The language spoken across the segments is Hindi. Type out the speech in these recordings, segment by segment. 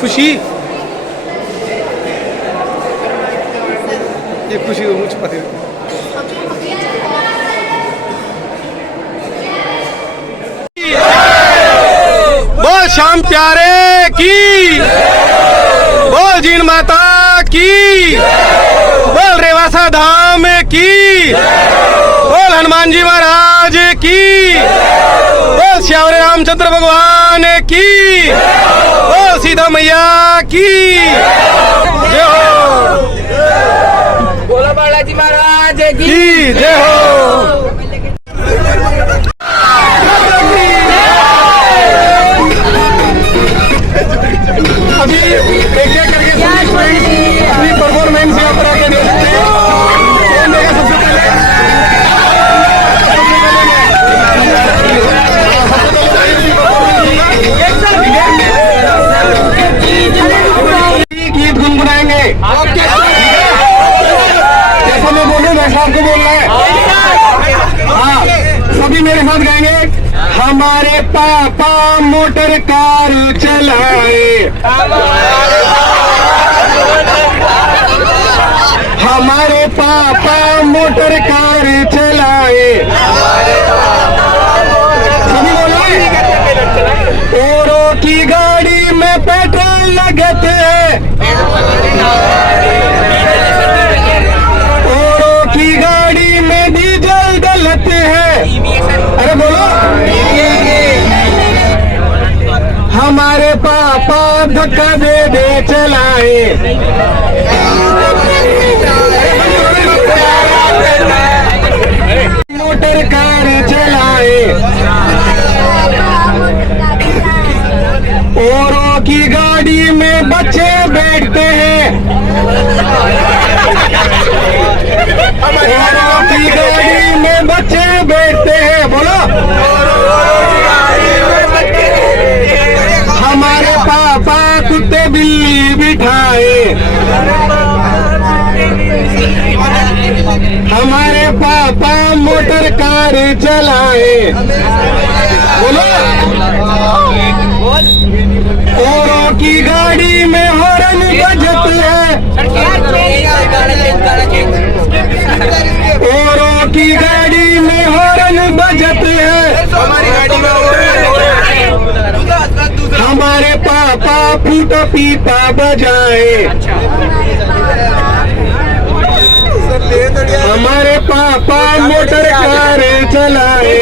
खुशी ये खुशी तो मुझे पता है। बोल श्याम प्यारे की, बोल जीन माता की, बोल रेवासा धाम की, बोल हनुमान जी महाराज की, बोल श्यावरे रामचंद्र भगवान की, बोल सीता मैया की जय हो, बोलो बालाजी महाराज की जय हो। अभी एक एक करके अपनी परफॉर्मेंस यहाँ पर आके दे सकते हैं। कौन देगा सबसे पहले? गीत गुनगुनाएंगे। जैसा मैं बोलूँ वैसा आपको बोलना है। हाँ, सभी मेरे साथ गाएंगे। हमारे पापा मोटर कार चलाए, हमारे पापा मोटर कार चलाए, सभी बोले। औरों की गाड़ी में पेट्रोल लगत है, औरों की गाड़ी में डीजल गलत है। अरे बोलो। हमारे पापा धक्का दे दे चलाए, मोटर कार चलाए, औरों की गाड़ी में बच्चे बैठते हैं, औरों की गाड़ी में बच्चे बैठते हैं। बोलो। हमारे पापा कुत्ते बिल्ली बिठाए, हमारे पापा मोटर कार चलाए। बोलो। औरों की गाड़ी में हॉर्न बजत है, औरों की गाड़ी में हॉर्न बजत है। हमारे पापा फूटा पीता बजाए, हमारे पापा मोटर कार चलाए।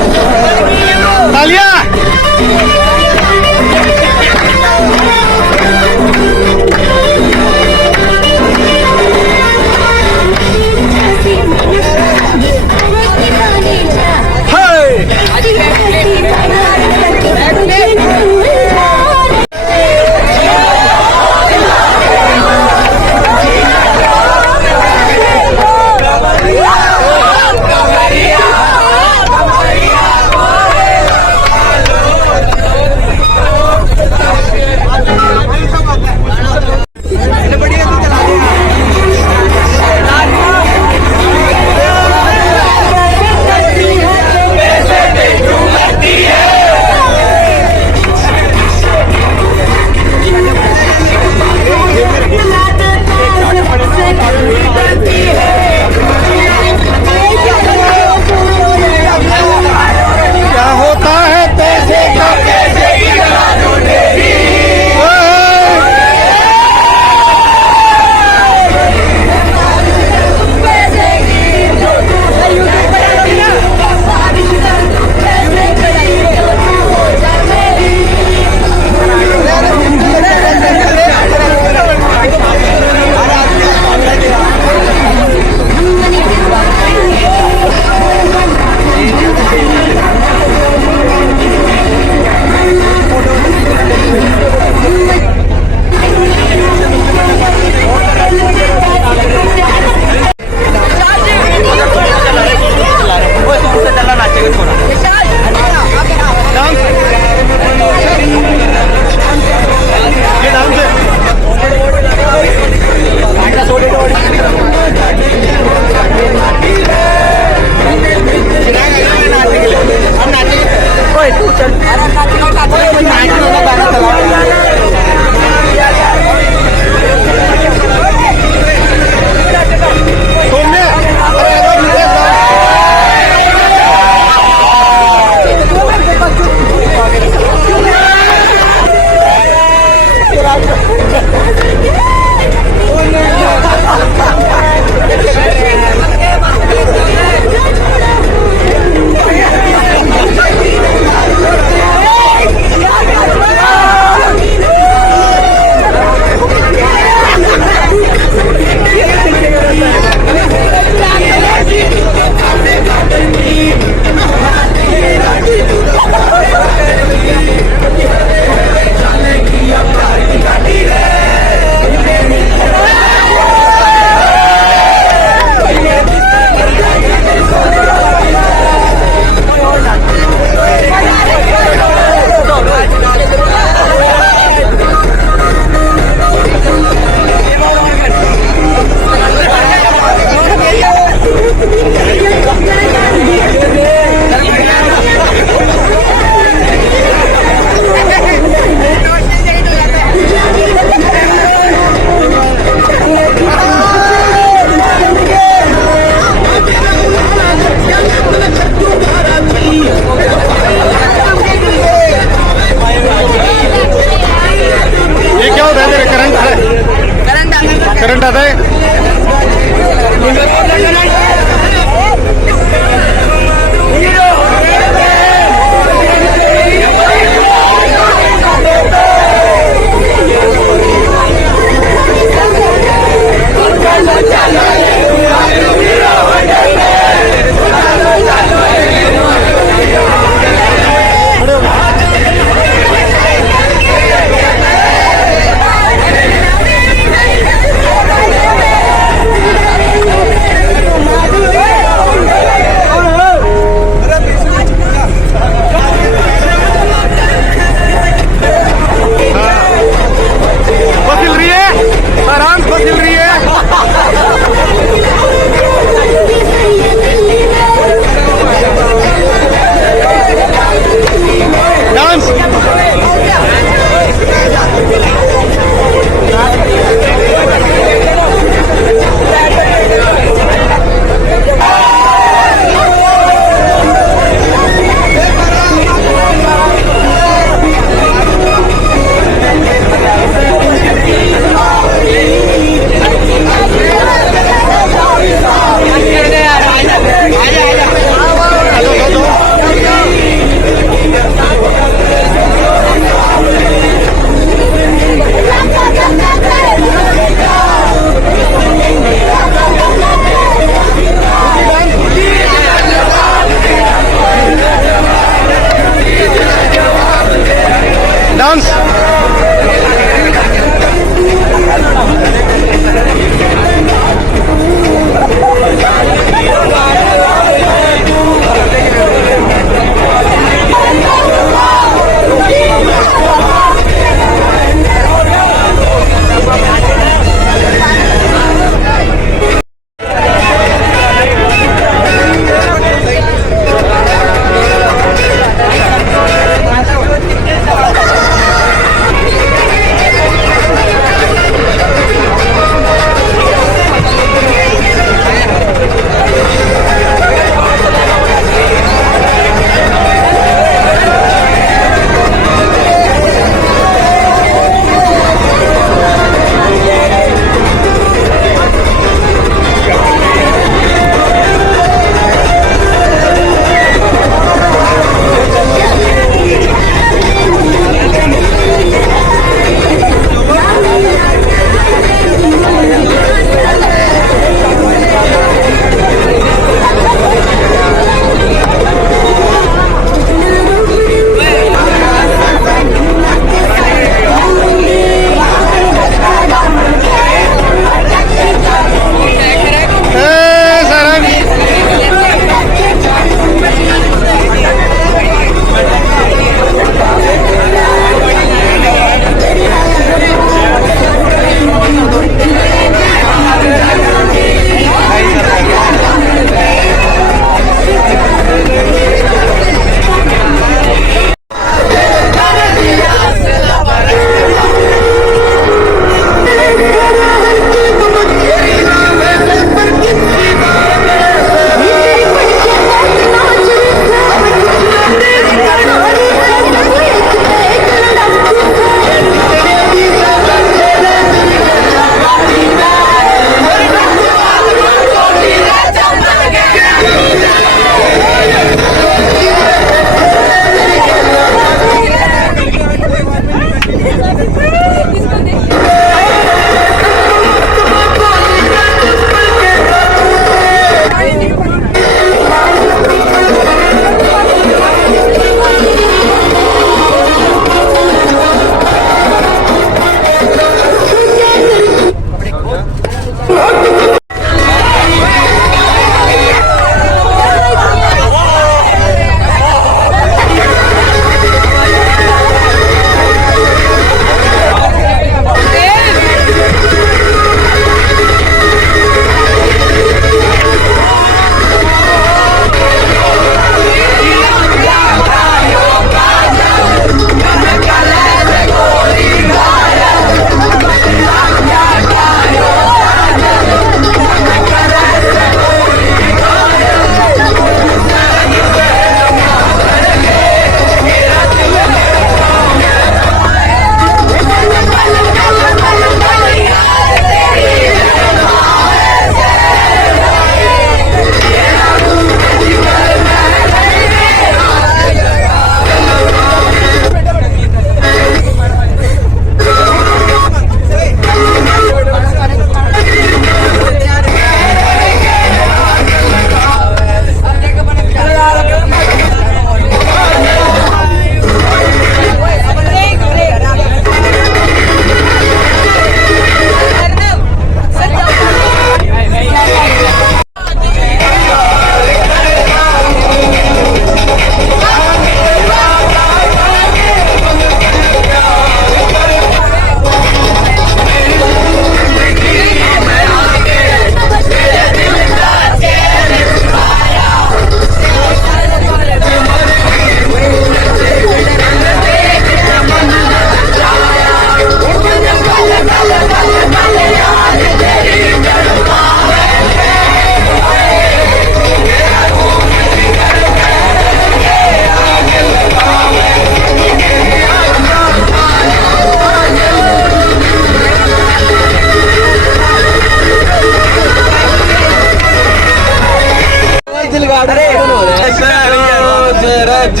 रोज रज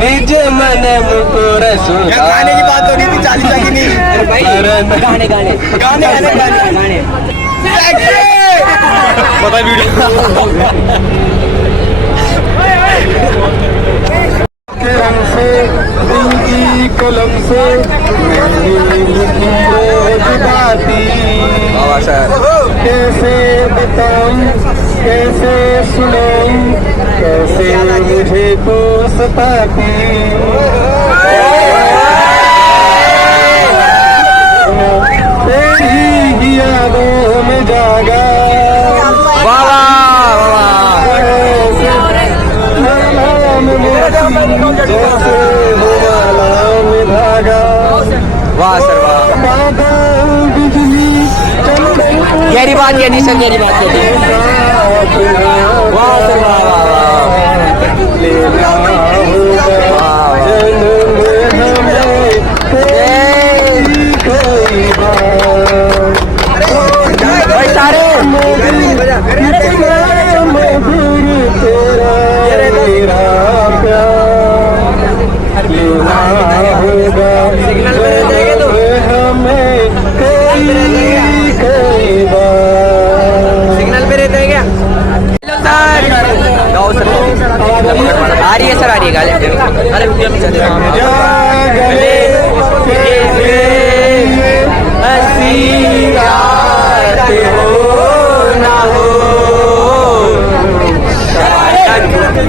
निज मन मुकुर गाने की बात हो रही थी 40 की नहीं गाने गाने गाने गाने गाने पता वीडियो के रंग से दिल की कलम से कैसे बताऊं कैसे सुनाऊं कैसे मुझे तो सताती तेरी ही यादों में जागा जैसे हुमाला में धागा वाह सर वाह बिजली गहरी बात कहनी सर गहरी बात कहनी वाह सर वाह वाह भाई सारे सिग्नल पे रहते हैं क्या आ रही है सर आ रही है गाली अरे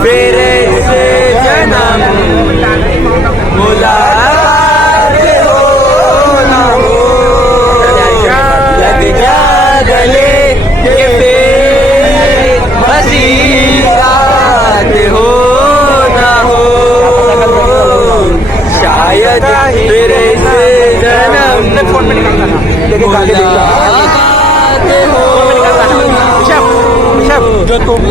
मेरे से जन्म मुलाकात हो ना हो लग जा गले के फिर हंसी रात हो ना हो शायद मेरे से जन्म मुलाकात हो जो तुम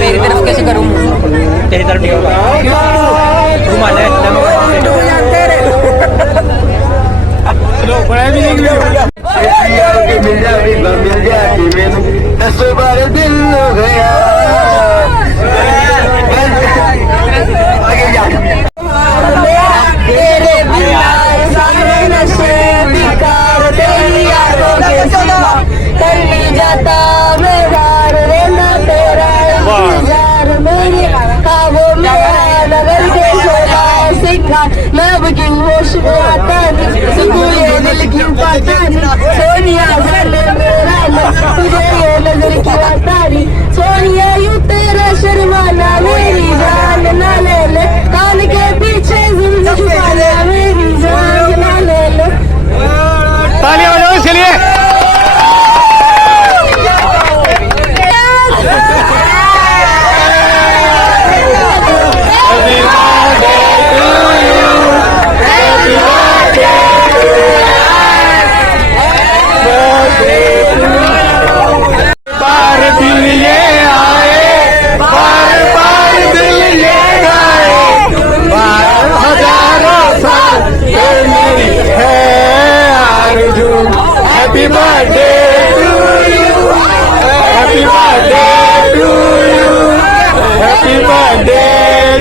मेरी तरफ कैसे करूँ तेरी तरफ नहीं होगा मिल जाती मैंने 10 बार दिल हो गया तेरे बिना सारे नशे बेकार तेरी यादों के सिवा कर नहीं जाता मैं हार रहना तेरा इंतजार मेरे ख्वाबों में नगर के सोना सीखा मैं अब क्यों होश में आता नहीं सुकून ये दिल क्यों पाता नहीं सोनिया जले मेरा मन तुझे ये नजर क्यों आता नहीं सोनिया यूं तेरा शर्माना मेरी जान ना ले ले कान के पीछे जिंदगी छुपाना मेरी जान ना ले ले तालियां बजाओ इसके लिए बार दिल ये आए बार बार दिल ये गाए बार हजारों साल ये मेरी है आरज़ू happy birthday to you happy birthday to you happy birthday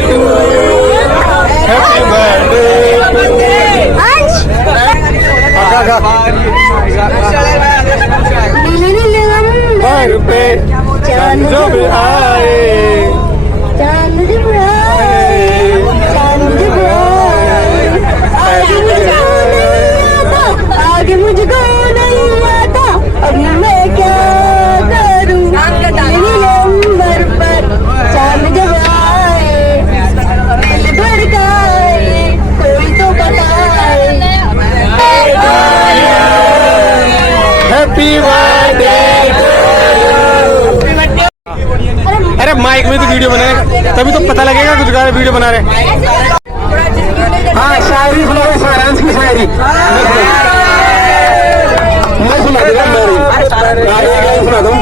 to you happy birthday पर पे चांद जब आए चांद जब आए चांद जब आए आज मैं चांद हैप्पी बर्थडे। अरे माइक में तो वीडियो बनाएगा तभी तो पता लगेगा कुछ गा वीडियो बना रहे। हाँ शायरी सुनाओ, सारांश की शायरी मैं सुना दूंगा। मैं सुना दूँ।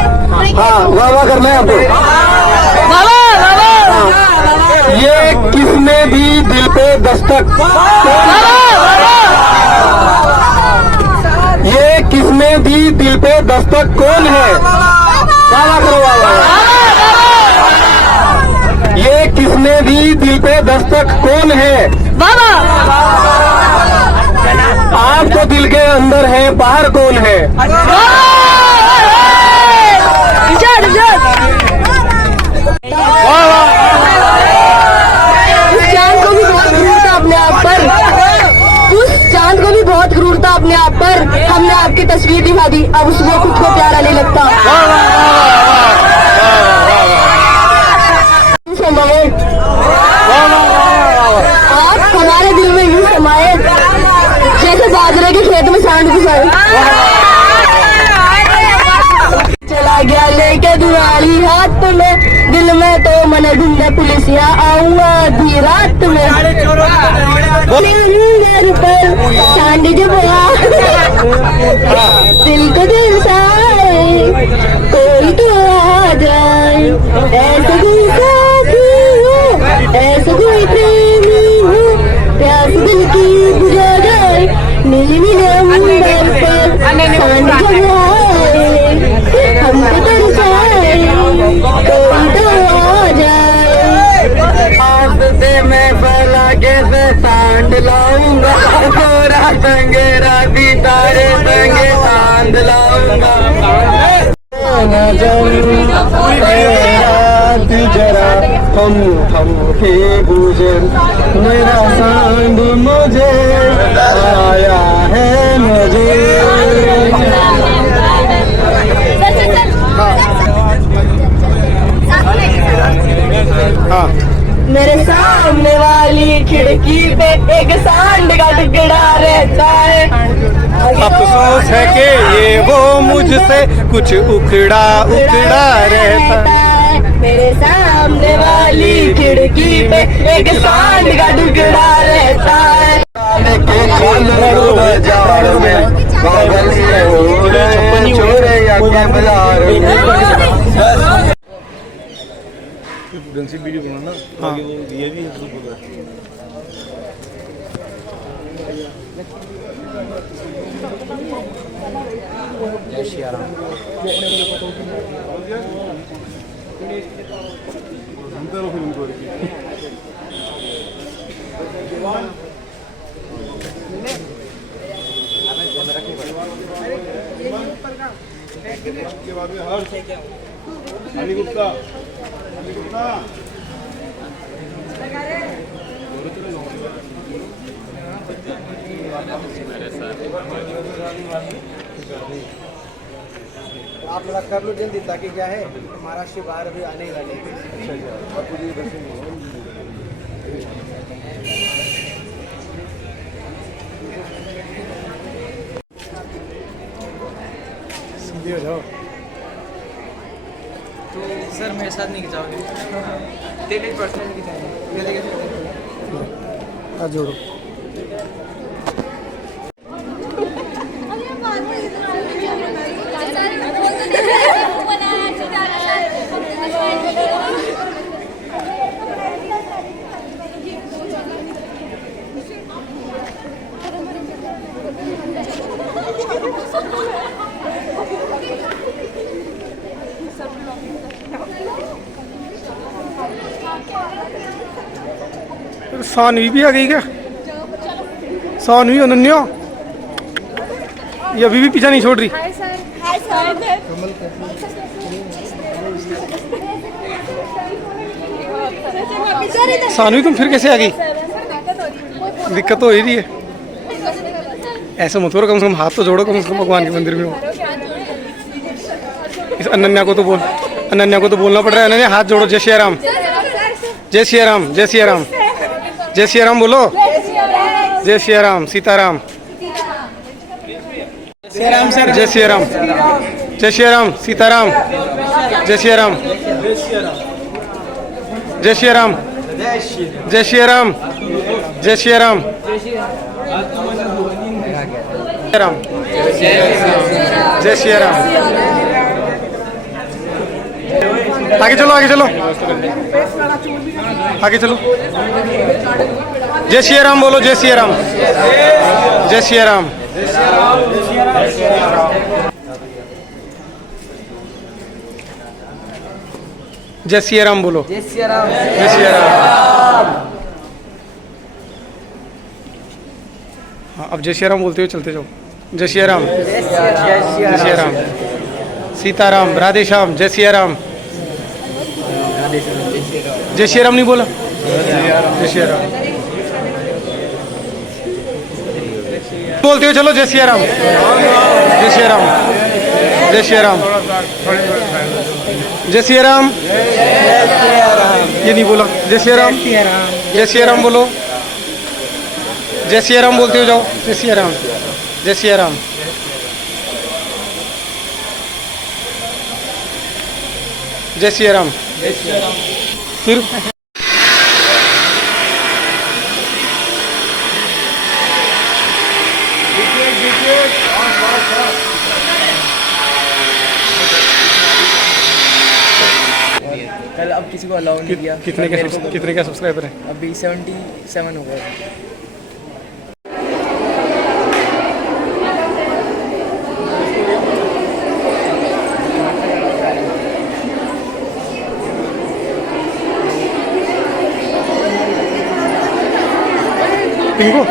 हाँ वाह वाह करना है आपको। ये किसने भी दिल पे दस्तक, ये किसने दी दिल पे दस्तक कौन है? वाह करो वाह। ये किसने दी दिल पे दस्तक कौन है? आप तो दिल के अंदर है, बाहर कौन है? चांद को भी बहुत क्रूर था अपने आप पर, हमने आपकी तस्वीर दिखा दी, अब उसको खुद को प्यारा नहीं लगता। आप हमारे दिल में यूं समाये जैसे बाजरे के खेत में सांड घुसाए। चला गया लेके दुआरी हाथ में, दिल में तो मन ढूंढे पुलिसिया, आऊंगा आधी रात में। सांड जब दिल को दिल साए, कोई तो आ जाए, ऐसे कोई साथी हो, ऐसे कोई प्रेमी हो, प्यास दिल की बुझा जाए, नीले नीले अंबर पर सांड जब आए, हमको तरसाए, कोई तो आ जाए। आप से मैं भला कैसे सांड लाऊंगा, गोरा संगेरा सितारे संगे सांड लाऊंगा। जरा हम के गुजर, मेरा सांड मुझे आया है मुझे। मेरे सामने वाली खिड़की पे एक सांड का टुकड़ा रहता है, अफसोस है कि ये वो मुझसे कुछ उखड़ा उखड़ा रहता है। मेरे सामने वाली खिड़की पे एक सांड का टुकड़ा रहता है। वीडियो बनाना। हाँ। वो दिया भी है जय श्री राम। अली गुप्ता आप लोग कर लो जल्दी, ताकि क्या है महाराष्ट्र बाहर भी आने ही वाले। सीधे हो जाओ। तो सर मेरे साथ नहीं खिंचाओगे? तेरे पर्सनल खिंचाएंगे। हाथ जोड़ो। सानवी भी आ गई क्या? सानवी अनन्या ये अभी भी पीछा नहीं छोड़ रही। सानवी तुम फिर कैसे आ गई? दिक्कत तो हो ही रही है। ऐसे मत करो, कम से कम हाथ तो जोड़ो, कम से कम भगवान के मंदिर में हो। इस अनन्या को तो बोलना पड़ रहा है। अनन्या हाथ जोड़ो। जय श्री राम, जय श्री राम, जय श्री राम, जय श्री राम बोलो। जय श्री राम, सीताराम। जय श्री राम, जय श्री राम, सीताराम, जय श्री राम, जय श्री राम, जय श्री राम, जय श्री राम, राम, जय श्री राम। आगे चलो, आगे चलो, आगे चलो। जय श्री राम बोलो, जय श्री राम, जय श्री राम। जय श्री राम बोलो, जय श्री राम। जय श्री राम। हाँ, अब जय श्री राम बोलते हुए चलते जाओ। जय श्री राम, जय श्री राम, सीताराम, राधे श्याम, जय श्री राम। जय श्री राम नहीं बोला, जय श्री राम बोलते हुए चलो। जय श्री राम, जय श्री राम, जय श्री राम, जय श्री राम। ये नहीं बोला, जय श्री राम, जय श्री राम बोलो। जय श्री राम बोलते हुए जाओ। जय श्री राम, जय श्री राम, जय श्री राम। फिर कल अब किसी को अलाउ नहीं किया। कितने का सब्सक्राइबर है? अभी 77 हो गए। इनको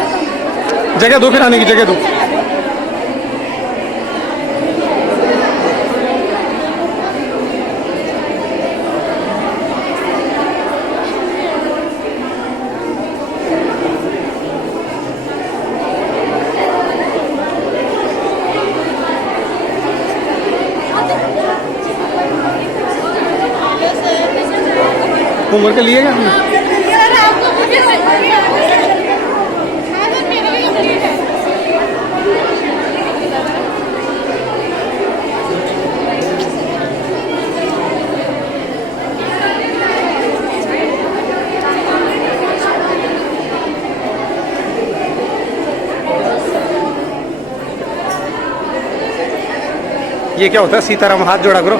जगह दो, फिर आने की जगह दो। होमवर्क का लिएगा आपने? ये क्या होता है? सीताराम हाथ जोड़ा करो,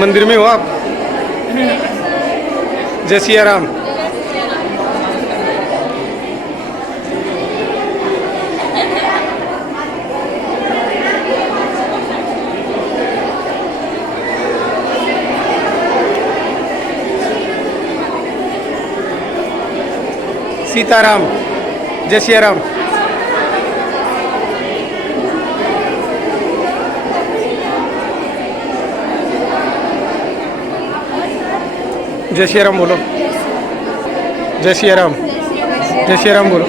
मंदिर में हो आप। जय सिया राम। सीताराम, जय सिया राम। जय श्री राम बोलो। जय श्री राम, जय श्री राम बोलो।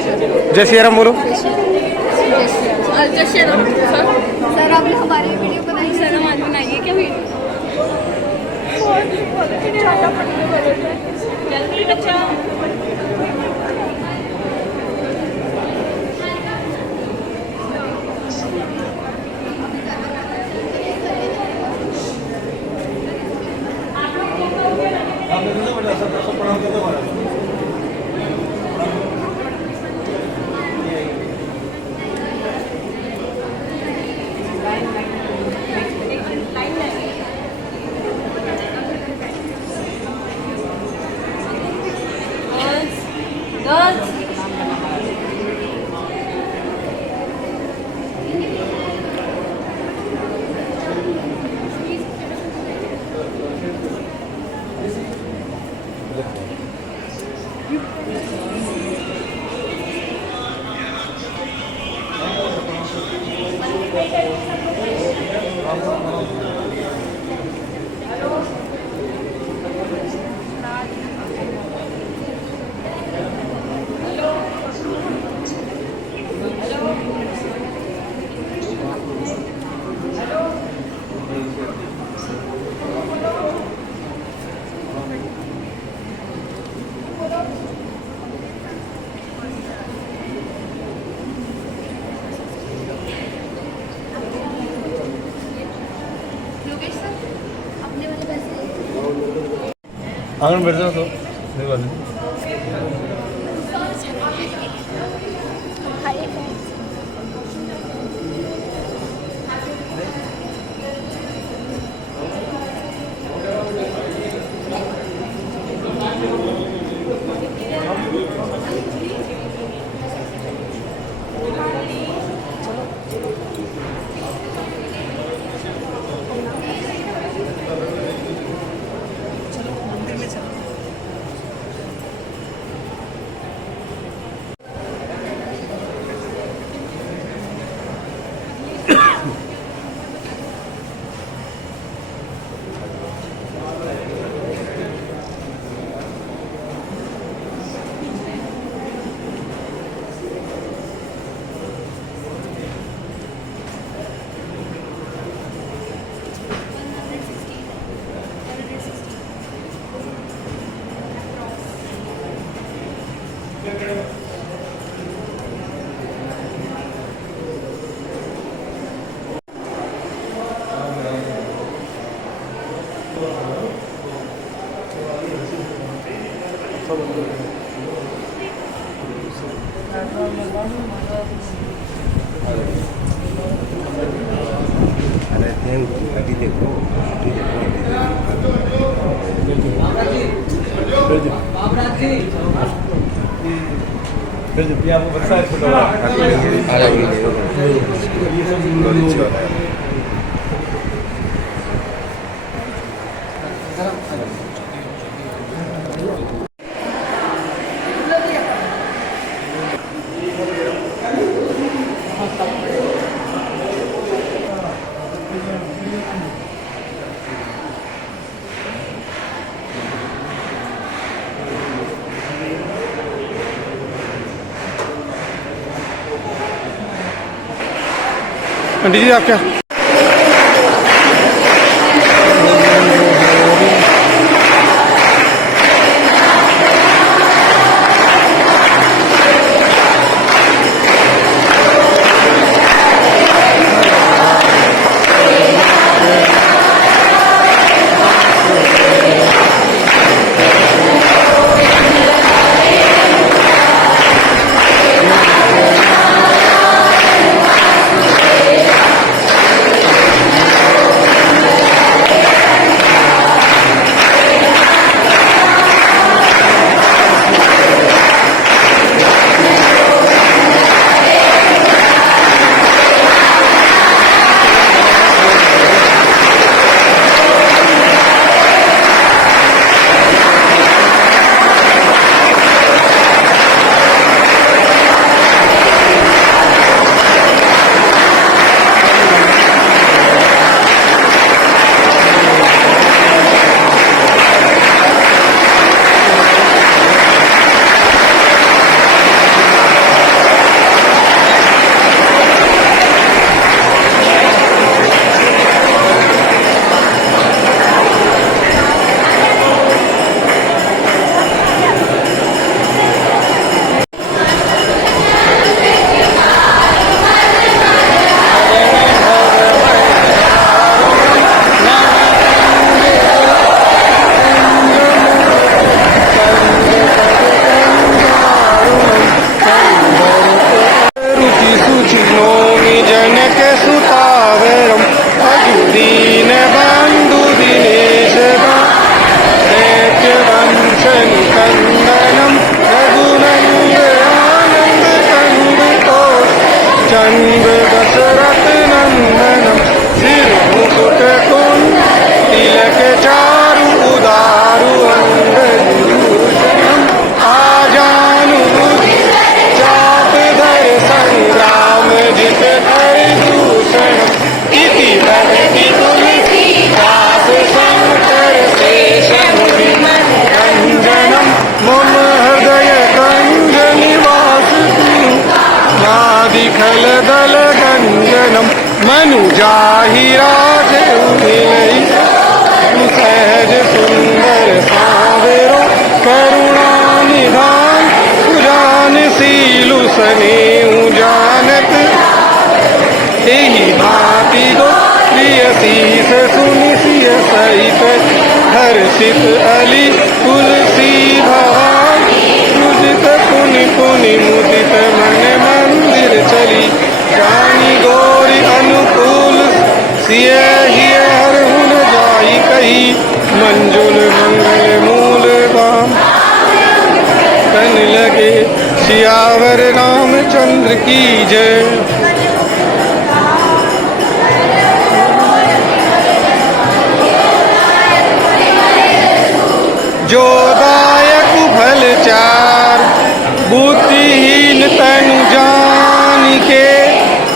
जय श्री राम बोलो। जय श्री राम। सर आपने हमारी वीडियो बनाई, सर हम आज बनाइए क्या वीडियो? जल्दी बच्चा। आंगन बैठ जाओ तो कोई बात नहीं। अभी देखो फिर जब भी आपको बच्चा है छोटा आंटी जी आप क्या चंद्र दशरथ नंदनम सिर मुकुट कुंड तिलक चारु उदारु अंगभूषणम आजानु चाप धर संग्राम जित धर दूषणम इति भक्ति तुलसी दास शंकर शेषमुनि रंजनम मम हृदय कंज निवास खल दल गंजनम मनुजाहि राज सहज सुंदर सावेरो करुणा निधान सुजान सीलु सनेऊ जानत एहि भांति गो प्रिय शीस सुनि सहित हर्षित अली तुलसी भवन मुदित पुनि पुनि मुदित मन मंदिर चली जानी गौरी अनुकूल सिय हिय हर हुन जाई कही मंजुल मंगल मूल बाम तन लगे सियावर रामचंद्र की जय। जो दायक फल चार बुद्धिहीन तनु जान के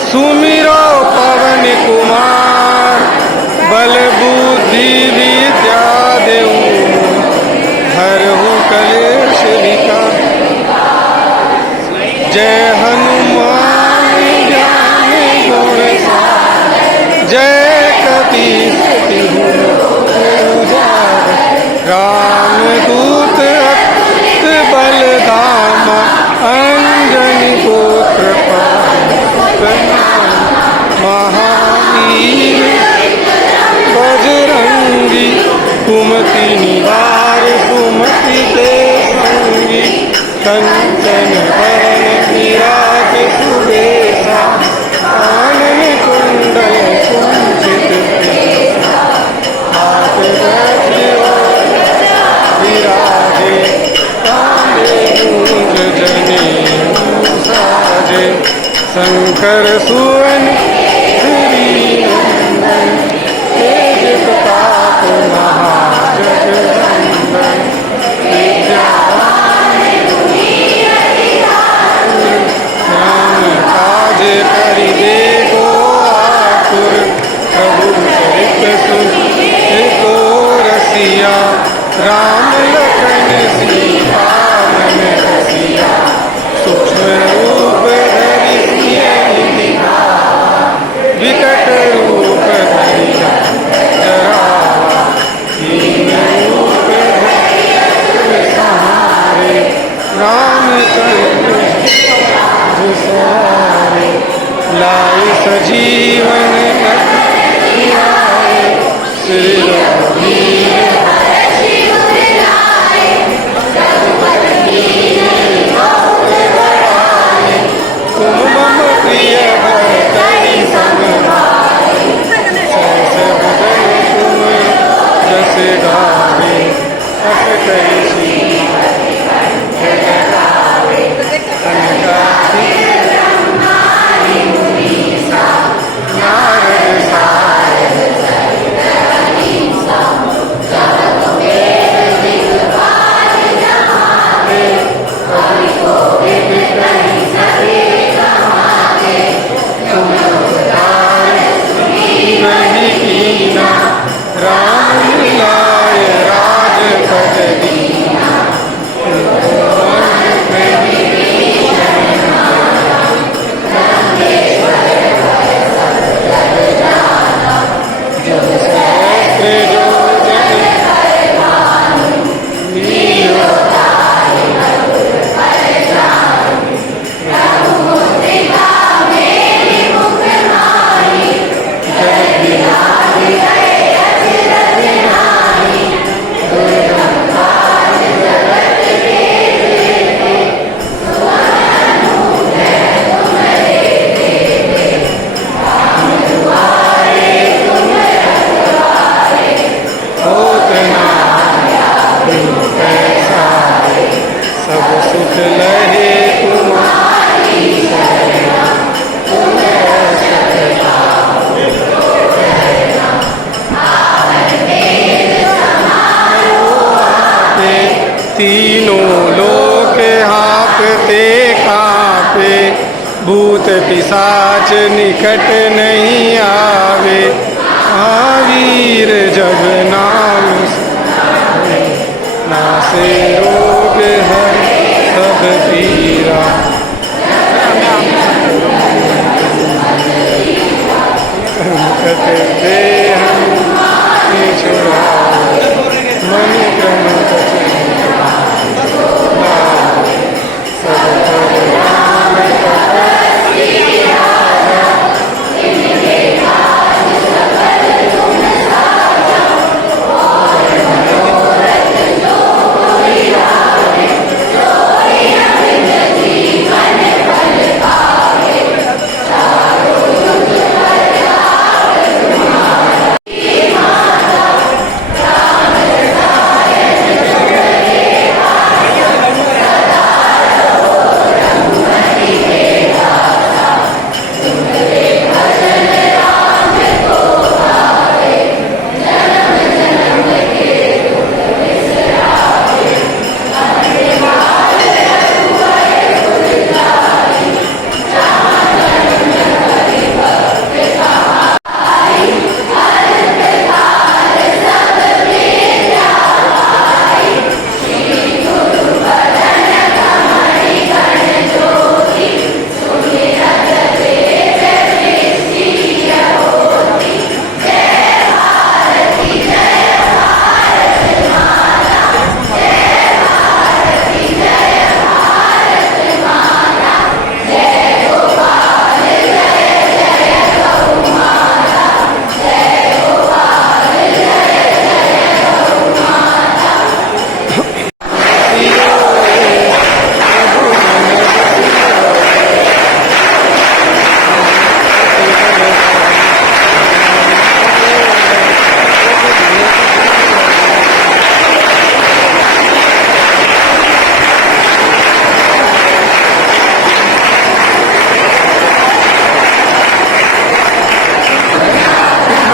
सुमिरो पवन कुमार बल बुद्धि विद्या देऊ हरहु कलेश विकार। जय हनुमान ज्ञान गुण सागर जय कपीस तिहु उजागर रामदूत अतुलित बलधामा अंजनी पुत्र पवन महावीर बजरंगी कुमति निवार सुमति के संगी कंचन वरण विराज सुबेसा कानन कुंडल कुंचित हाथ विराजे कांधे गूंज जनेऊ साजे शंकर सुवन श्रीनंदन तेज प्रताप महाजगवंदन राम काज करिबे को आतुर प्रभु चरित सुनितो रसिया राम लखन सीता मन रसिया सूक्ष्म रूप धरि सियहि दिखावा विकट रूप धरि डरावा दीन रूप धरि सहारे रामचंद्र सहारे लाए सजीवन श्री रघुवीर तुम मम प्रिय भरतहि समभाई सहस बदन तुम जस गावे अस कहि नारद नहीं कीना राम मिलाय राज पद दीना सब सुख लहे तुम्हारी तीनों लोक हाँपते कांपे भूत पिशाच निकट नहीं आवे महावीर जब नाम नासे रोग है सब पीरा। कहते हम छुड़ा मन क्रम सब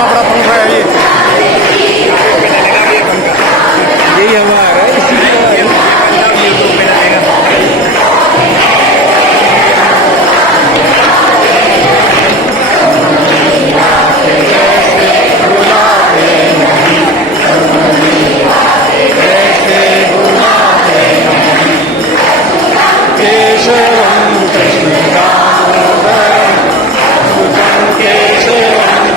कितना बड़ा पंखा है ये। यही हवा आ रहा है, इसी की हवा है। यूट्यूब पे डालेगा। केशवम कृष्ण दामोदरम सुतं केशवम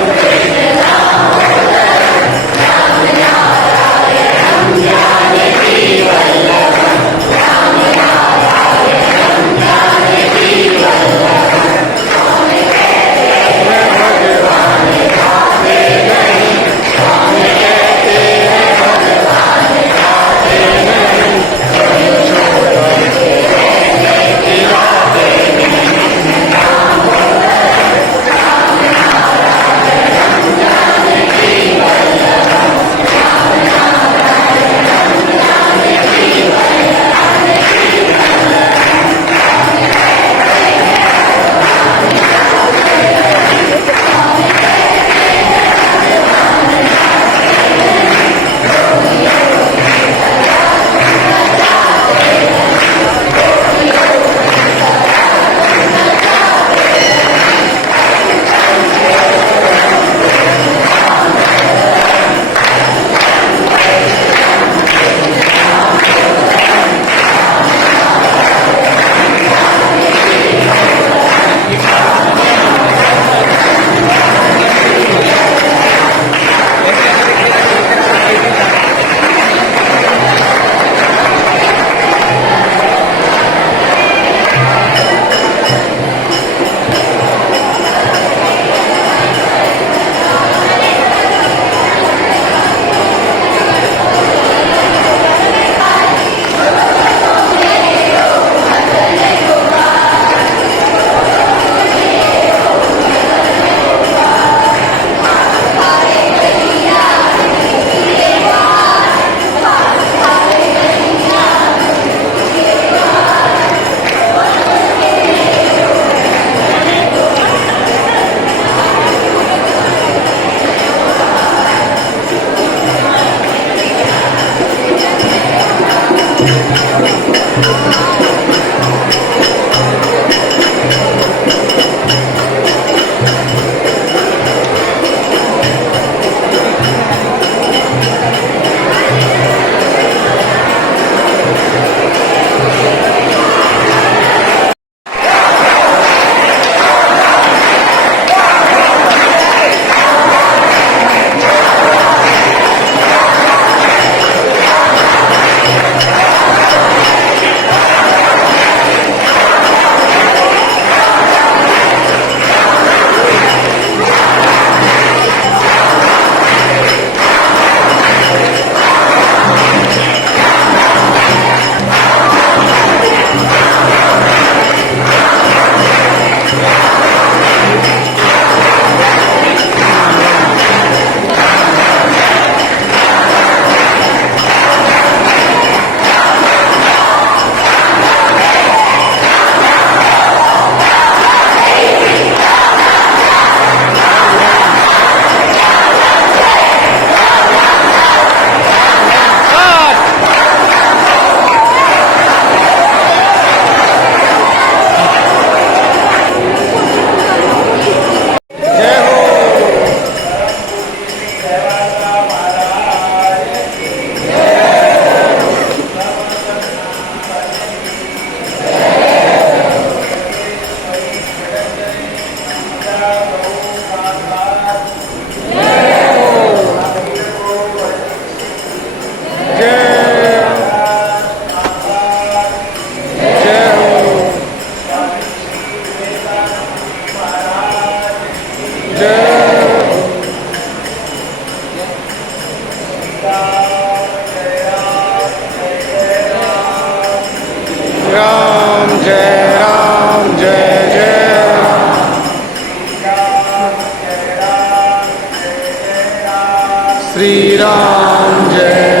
श्री राम जय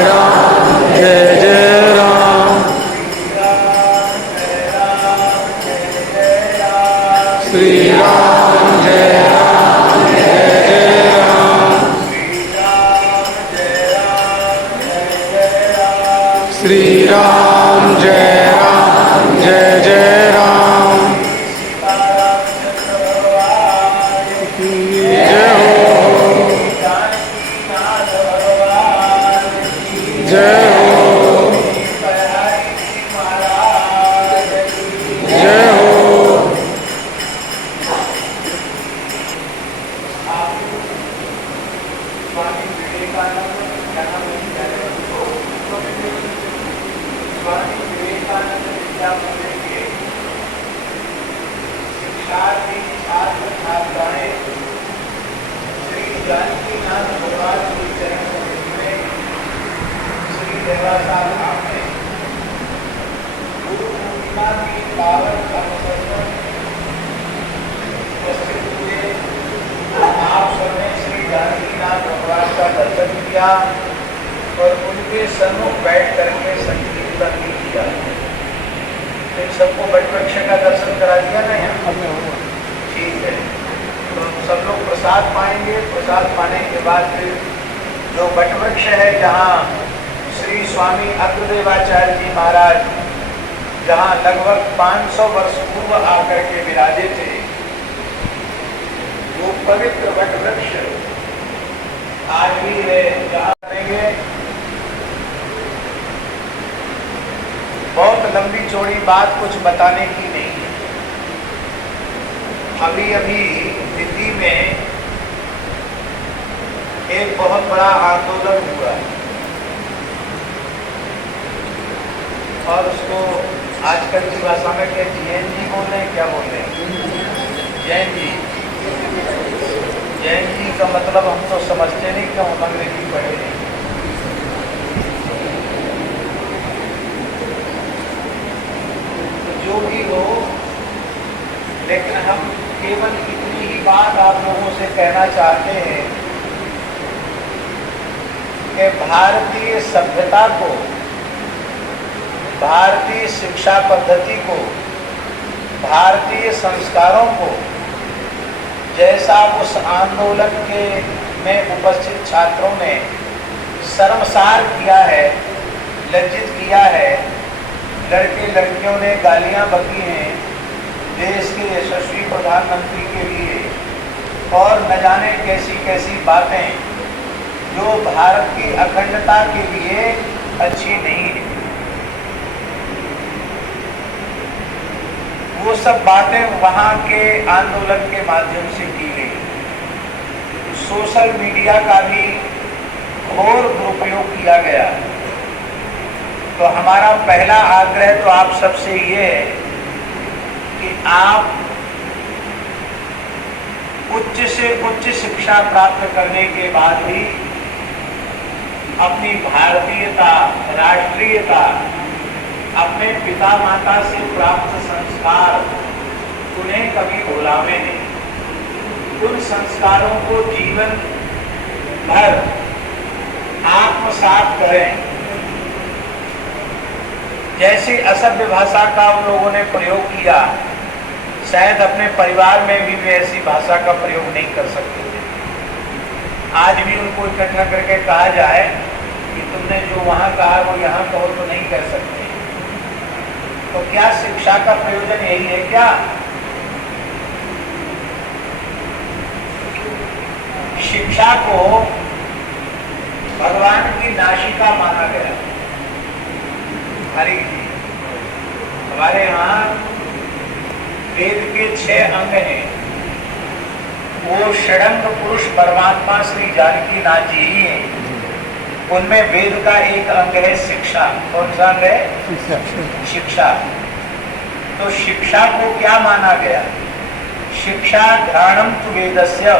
जय राम। श्री राम जय जय राम। स्वामी विवेकानंद विद्यापीठ के शिक्षार्थी छात्र छात्राएं श्री जानकीनाथ भगवान की चरण समिति में श्री देवासा धाम में गुरु पूर्णिमा की पावन अवसर पर उपस्थित हुए। आप सबने श्री जानकीनाथ भगवान का दर्शन किया और उनके सन्मुख बैठ करके संकीर्तन भी किया। इन सबको बटवृक्ष का दर्शन करा दिया ना यहाँ? ठीक है, तो सब लोग प्रसाद पाएंगे। प्रसाद पाने के बाद फिर जो बटवृक्ष है जहाँ श्री स्वामी अग्रदेवाचार्य जी महाराज जहाँ लगभग 500 वर्ष पूर्व आकर के विराजे थे, वो पवित्र वटवृक्ष आज भी है। जहाँ करेंगे बहुत लंबी चौड़ी बात कुछ बताने की नहीं है। अभी अभी दिल्ली में एक बहुत बड़ा आंदोलन हुआ और उसको आजकल की भाषा में क्या जैन जी बोल रहे हैं, क्या बोल रहे हैं? जैन जी। जैन जी का मतलब हम तो समझते नहीं, क्यों हम अंग्रेजी पढ़े नहीं। जो भी हो, लेकिन हम केवल इतनी ही बात आप लोगों से कहना चाहते हैं कि भारतीय सभ्यता को, भारतीय शिक्षा पद्धति को, भारतीय संस्कारों को जैसा उस आंदोलन के में उपस्थित छात्रों ने शर्मसार किया है, लज्जित किया है, लड़के लड़कियों ने गालियां बकी हैं देश के यशस्वी प्रधानमंत्री के लिए, और न जाने कैसी कैसी बातें जो भारत की अखंडता के लिए अच्छी नहीं है। वो सब बातें वहाँ के आंदोलन के माध्यम से की गई। सोशल मीडिया का भी घोर दुरुपयोग किया गया। तो हमारा पहला आग्रह तो आप सबसे ये है कि आप उच्च से उच्च शिक्षा प्राप्त करने के बाद भी अपनी भारतीयता, राष्ट्रीयता, अपने पिता माता से प्राप्त संस्कार उन्हें कभी भुलावे नहीं। उन संस्कारों को जीवन भर आत्मसात करें। जैसी असभ्य भाषा का उन लोगों ने प्रयोग किया, शायद अपने परिवार में भी वे ऐसी भाषा का प्रयोग नहीं कर सकते थे। आज भी उनको इकट्ठा करके कहा जाए कि तुमने जो वहाँ कहा वो यहाँ कहो तो नहीं कर सकते। तो क्या शिक्षा का प्रयोजन यही है क्या? शिक्षा को भगवान की नाशिका माना गया। हमारे यहाँ वेद के 6 अंग हैं। वो षडंग पुरुष परमात्मा श्री जानकीनाथ जी ही हैं। उनमें वेद का एक अंग है शिक्षा। कौन सा अंग है? शिक्षा। तो शिक्षा को क्या माना गया? शिक्षा घ्राणम तु वेदस्य।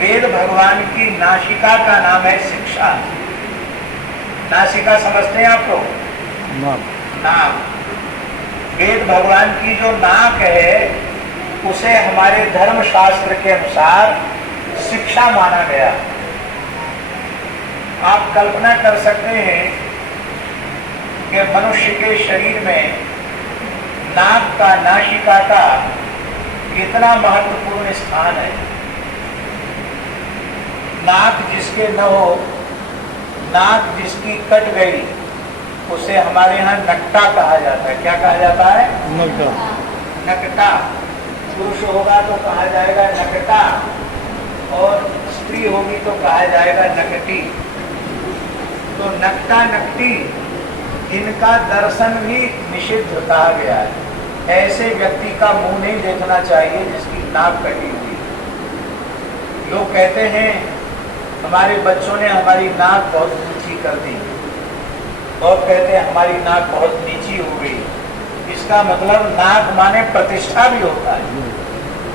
वेद भगवान की नासिका का नाम है शिक्षा। नासिका समझते हैं आप लोग? नाक। वेद भगवान की जो नाक है उसे हमारे धर्म शास्त्र के अनुसार शिक्षा माना गया। आप कल्पना कर सकते हैं कि मनुष्य के शरीर में नाक का, नासिका का कितना महत्वपूर्ण स्थान है। नाक जिसके न हो, नाक जिसकी कट गई, उसे हमारे यहाँ नकटा कहा जाता है। क्या कहा जाता है? नकटा। नकटा। पुरुष होगा तो कहा जाएगा नकटा, और स्त्री होगी तो कहा जाएगा नकटी। तो नकटा, नकटी, इनका दर्शन भी निषिद्ध कहा गया है। ऐसे व्यक्ति का मुंह नहीं देखना चाहिए जिसकी नाक कटी हुई। लोग कहते हैं हमारे बच्चों ने हमारी नाक बहुत ऊंची कर दी। बहुत कहते हैं हमारी नाक बहुत नीची हो गई, इसका मतलब नाक माने प्रतिष्ठा भी होता है,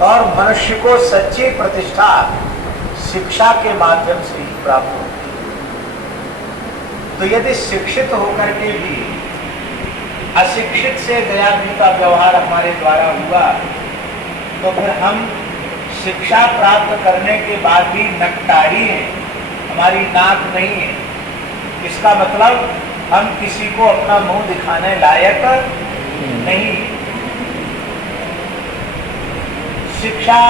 और मनुष्य को सच्ची प्रतिष्ठा शिक्षा के माध्यम से ही प्राप्त होती है। तो यदि शिक्षित होकर के भी अशिक्षित से दयालु का व्यवहार हमारे द्वारा हुआ, तो फिर हम शिक्षा प्राप्त करने के बाद भी नकटारी हैं, हमारी नाक नहीं है। इसका मतलब हम किसी को अपना मुंह दिखाने लायक नहीं। शिक्षा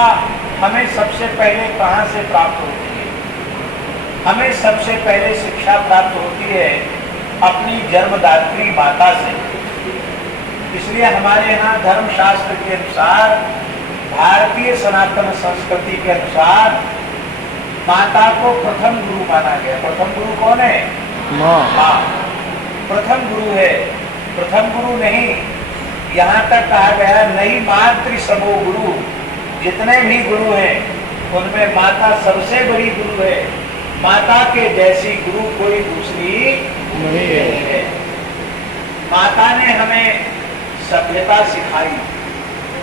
हमें सबसे पहले कहाँ से प्राप्त होती है? हमें सबसे पहले शिक्षा प्राप्त होती है अपनी जन्मदात्री माता से। इसलिए हमारे यहाँ धर्मशास्त्र के अनुसार, भारतीय सनातन संस्कृति के अनुसार माता को प्रथम गुरु माना गया। प्रथम गुरु कौन है? माँ प्रथम गुरु है। प्रथम गुरु नहीं, यहाँ तक कहा गया नहीं मातृ समो गुरु। जितने भी गुरु हैं उनमें माता सबसे बड़ी गुरु है। माता के जैसी गुरु कोई दूसरी नहीं है। माता ने हमें सभ्यता सिखाई,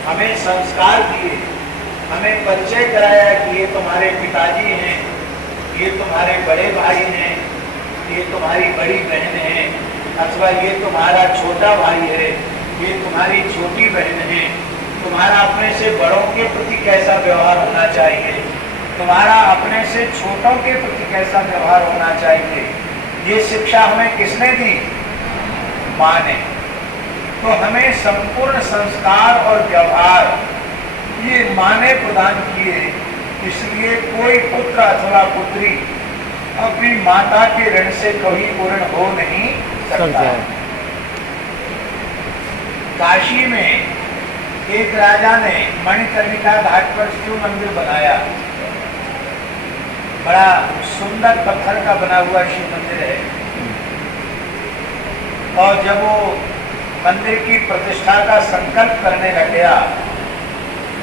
हमें संस्कार दिए, हमें परिचय कराया कि ये तुम्हारे पिताजी हैं, ये तुम्हारे बड़े भाई हैं, ये तुम्हारी बड़ी बहन है, अथवा ये तुम्हारा छोटा भाई है, ये तुम्हारी छोटी बहन है। तुम्हारा अपने से बड़ों के प्रति कैसा व्यवहार होना चाहिए, तुम्हारा अपने से छोटों के प्रति कैसा व्यवहार होना चाहिए, ये शिक्षा हमें किसने दी? माँ ने। तो हमें संपूर्ण संस्कार और व्यवहार ये माँ ने प्रदान किए। इसलिए कोई पुत्र अथवा पुत्री अपनी माता के ऋण से कभी पूर्ण हो नहीं सकता। काशी में एक राजा ने मणिकर्णिका घाट पर शिव मंदिर बनाया। बड़ा सुंदर पत्थर का बना हुआ शिव मंदिर है। और जब वो मंदिर की प्रतिष्ठा का संकल्प करने लग गया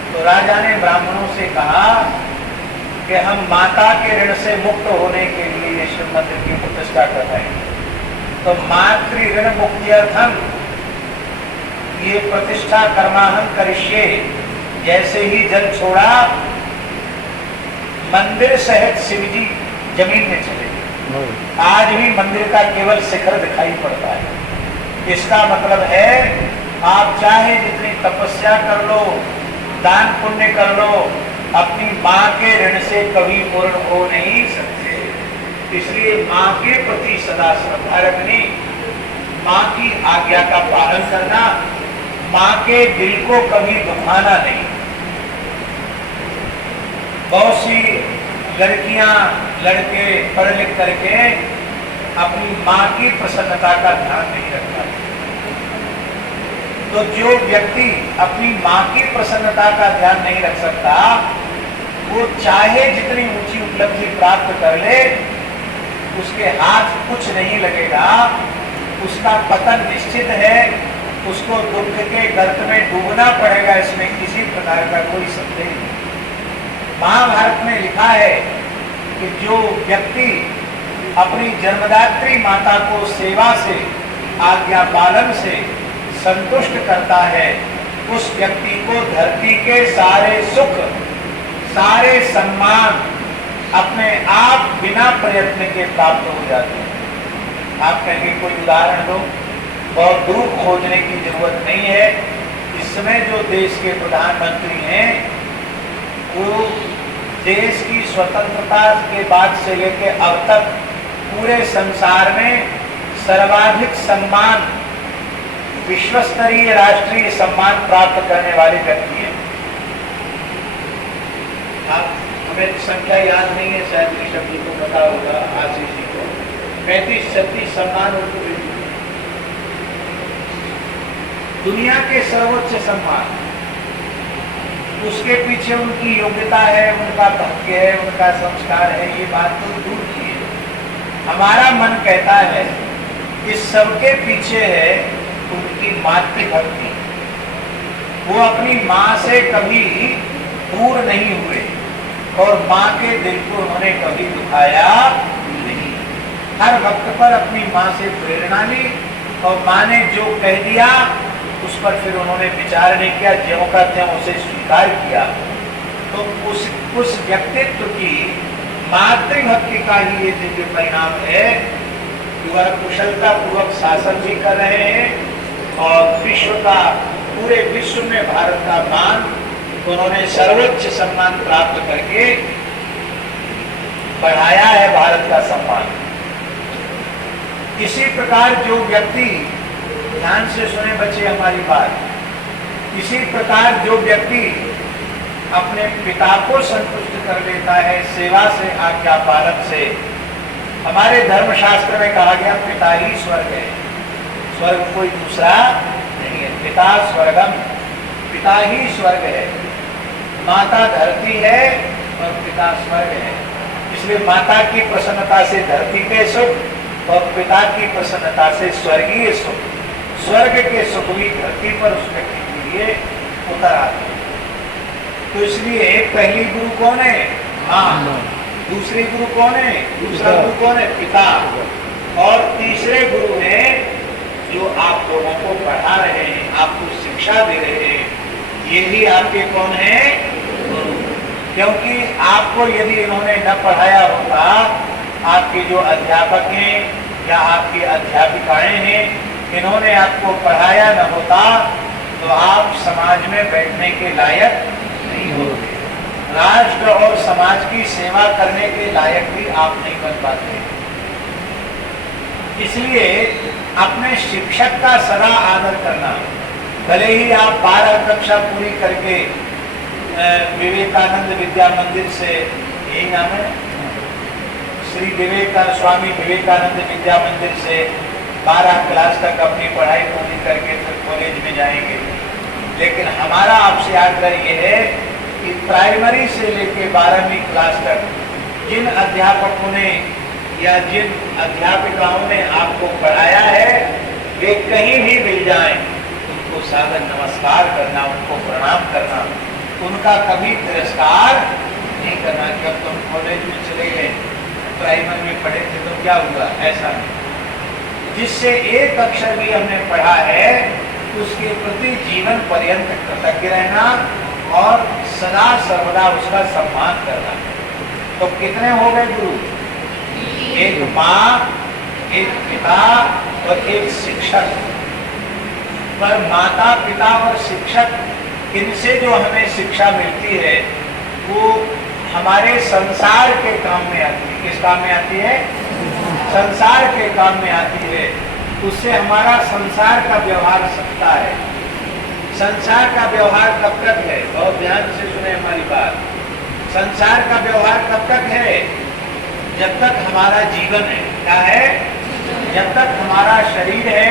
तो राजा ने ब्राह्मणों से कहा कि हम माता के ऋण से मुक्त होने के लिए ये शिव मंदिर की प्रतिष्ठा कर रहे हैं। तो मातृ ऋण मुक्त्यर्थम ये प्रतिष्ठा कर्माहं करिष्ये। जैसे ही जल छोड़ा, मंदिर सहित शिवजी जमीन में चले गए। आज भी मंदिर का केवल शिखर दिखाई पड़ता है। इसका मतलब है आप चाहे जितनी तपस्या कर लो, दान पुण्य कर लो, अपनी माँ के ऋण से कभी पूर्ण हो नहीं सकते। इसलिए माँ के प्रति सदा श्रद्धा रखनी, माँ की आज्ञा का पालन करना, माँ के दिल को कभी दुखाना नहीं। बहुत सी लड़कियां लड़के पढ़ लिख करके अपनी माँ की प्रसन्नता का ध्यान नहीं रखता। तो जो व्यक्ति अपनी माँ की प्रसन्नता का ध्यान नहीं रख सकता, वो चाहे जितनी ऊंची उपलब्धि प्राप्त कर ले, उसके हाथ कुछ नहीं लगेगा, उसका पतन निश्चित है, उसको दुख के गर्त में डूबना पड़ेगा। इसमें किसी प्रकार का कोई संदेह नहीं। महाभारत में लिखा है कि जो व्यक्ति अपनी जन्मदात्री माता को सेवा से, आज्ञा पालन से संतुष्ट करता है, उस व्यक्ति को धरती के सारे सुख, सारे सम्मान अपने आप बिना प्रयत्न के प्राप्त हो जाते हैं। आप कहेंगे कोई उदाहरण दो। बहुत दूर खोजने की जरूरत नहीं है। इस समय जो देश के प्रधानमंत्री हैं, वो देश की स्वतंत्रता के बाद से लेकर अब तक पूरे संसार में सर्वाधिक सम्मान, विश्वस्तरीय राष्ट्रीय सम्मान प्राप्त करने वाले व्यक्ति हैं। आप हमें संख्या याद नहीं है, शायद ऋषभ जी को पता होगा, आशीष जी को 35-36 सम्मान उनको मिले। दुनिया के सर्वोच्च सम्मान, उसके पीछे उनकी योग्यता है, उनका भाग्य है, उनका संस्कार है, ये बात तो दूर की है। हमारा मन कहता है कि सबके पीछे है उनकी मातृभक्ति। वो अपनी माँ से कभी दूर नहीं हुए और माँ के दिल को उन्होंने कभी दुखाया नहीं। हर वक्त पर अपनी माँ से प्रेरणा ली और माँ ने जो कह दिया उस पर फिर उन्होंने विचार नहीं किया, ज्यों का त्यों उसे स्वीकार किया। तो उस व्यक्तित्व की मातृभक्ति का ही ये दिव्य परिणाम है कि वह कुशलता पूर्वक शासन भी कर रहे हैं और विश्व का, पूरे विश्व में भारत का मान उन्होंने सर्वोच्च सम्मान प्राप्त करके बढ़ाया है, भारत का सम्मान। इसी प्रकार जो व्यक्ति, ध्यान से सुने बच्चे हमारी बात, इसी प्रकार जो व्यक्ति अपने पिता को संतुष्ट कर लेता है सेवा से, आज्ञा पालन से, हमारे धर्मशास्त्र में कहा गया पिता ही स्वर्ग है, स्वर्ग कोई दूसरा नहीं है। पिता स्वर्गम, पिता ही स्वर्ग है। माता धरती है और पिता स्वर्ग है। इसलिए माता की प्रसन्नता से धरती पे सुख और पिता की प्रसन्नता से स्वर्गीय सुख, स्वर्ग के सुख भी धरती पर उस व्यक्ति के लिए उतर आते हैं। तो इसलिए पहली गुरु कौन है? माँ। दूसरी गुरु कौन है? दूसरा गुरु कौन है? पिता। और तीसरे गुरु हैं जो आप लोगों को पढ़ा रहे हैं, आपको शिक्षा दे रहे हैं, ये भी आपके कौन है? गुरु। क्योंकि आपको यदि इन्होंने न पढ़ाया होता, आपके जो अध्यापक हैं या आपकी अध्यापिकाएं हैं, इन्होंने आपको पढ़ाया न होता तो आप समाज में बैठने के लायक नहीं होते, राष्ट्र और समाज की सेवा करने के लायक भी आप नहीं बन पाते। इसलिए अपने शिक्षक का सदा आदर करना, भले ही आप 12 कक्षा पूरी करके विवेकानंद विद्या मंदिर से, यही नाम है, श्री स्वामी विवेकानंद विद्या मंदिर से 12 क्लास तक अपनी पढ़ाई पूरी करके फिर कॉलेज में जाएंगे, लेकिन हमारा आपसे आग्रह ये है कि प्राइमरी से लेकर 12वीं क्लास तक जिन अध्यापकों ने या जिन अध्यापिकाओं ने आपको पढ़ाया है, वे कहीं भी मिल जाएं, उनको सादर नमस्कार करना, उनको प्रणाम करना, उनका कभी तिरस्कार नहीं करना कि अब तुम कॉलेज में चले गए, प्राइमरी में पढ़े थे तो क्या हुआ, ऐसा नहीं। जिससे एक अक्षर भी हमने पढ़ा है उसके प्रति जीवन पर्यंत कृतज्ञ रहना और सदा सर्वदा उसका सम्मान करना। तो कितने हो गए गुरु? एक माँ, एक पिता और एक शिक्षक। पर माता, पिता और शिक्षक, इनसे जो हमें शिक्षा मिलती है वो हमारे संसार के काम में आती है। किस काम में आती है? संसार के काम में आती है। उससे हमारा संसार का व्यवहार सकता है। संसार का व्यवहार कब तक है? बहुत ध्यान से सुने हमारी बात। संसार का व्यवहार कब तक है? जब तक हमारा जीवन है। क्या है? जब तक हमारा शरीर है,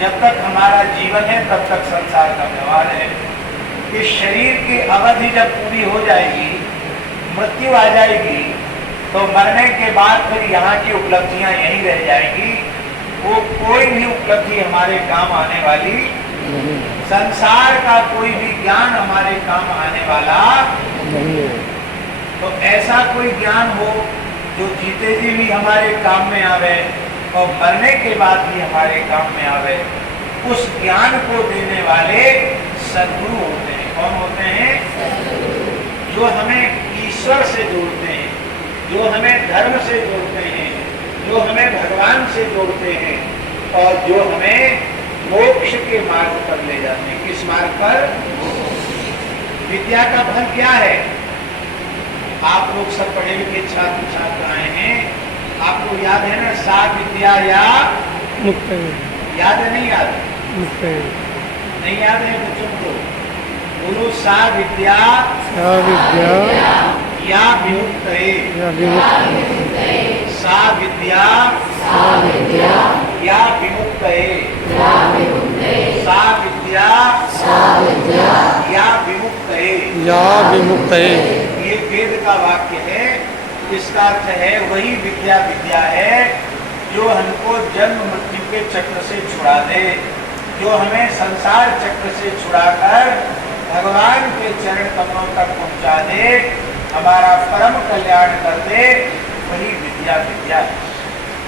जब तक हमारा जीवन है, तब तक संसार का व्यवहार है। इस शरीर की अवधि जब पूरी हो जाएगी, मृत्यु आ जाएगी, तो मरने के बाद फिर यहाँ की उपलब्धियां यहीं रह जाएंगी। वो कोई भी उपलब्धि हमारे काम आने वाली, संसार का कोई भी ज्ञान हमारे काम आने वाला नहीं। तो ऐसा कोई ज्ञान हो जो जीते जी भी हमारे काम में आवे और मरने के बाद भी हमारे काम में आवे, उस ज्ञान को देने वाले सद्गुरु होते हैं। कौन होते हैं? जो हमें ईश्वर से जोड़ते हैं, जो हमें धर्म से जोड़ते हैं, जो हमें भगवान से जोड़ते हैं और जो हमें मोक्ष के मार्ग पर ले जाते हैं। किस मार्ग पर? विद्या का फल क्या है? आप लोग सब पढ़े लिखे छात्र छात्र आए हैं, आपको याद है ना, सा विद्या या मुक्त? याद है? नहीं याद? नहीं याद है बच्चों को? बोलो, सा विद्या या विमुक्त है। सा विद्या या विमुक्त है। सा विद्या या विमुक्त है। या विमुक्त है। ये वेद का वाक्य है। इसका अर्थ है वही विद्या विद्या है जो हमको जन्म मृत्यु के चक्र से छुड़ा दे, जो हमें संसार चक्र से छुड़ाकर भगवान के चरण कमलों तक पहुंचा दे, हमारा परम कल्याण कर दे, वही विद्या विद्या है।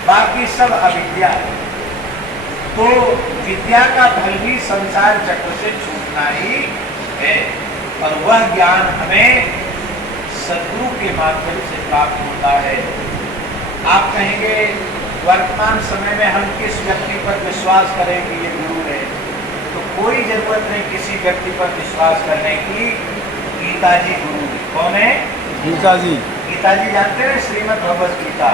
बाकी सब अविद्या है। तो विद्या का फल भी संसार चक्र से छूटना ही है, और वह ज्ञान हमें सद्गुरु के माध्यम से प्राप्त होता है। आप कहेंगे वर्तमान समय में हम किस व्यक्ति पर विश्वास करें कि ये गुरु है, तो कोई जरूरत नहीं किसी व्यक्ति पर विश्वास करने की। गीता जी गुरु है। कौन है? गीता जी। गीता जी जानते हैं, श्रीमद् भगवत गीता,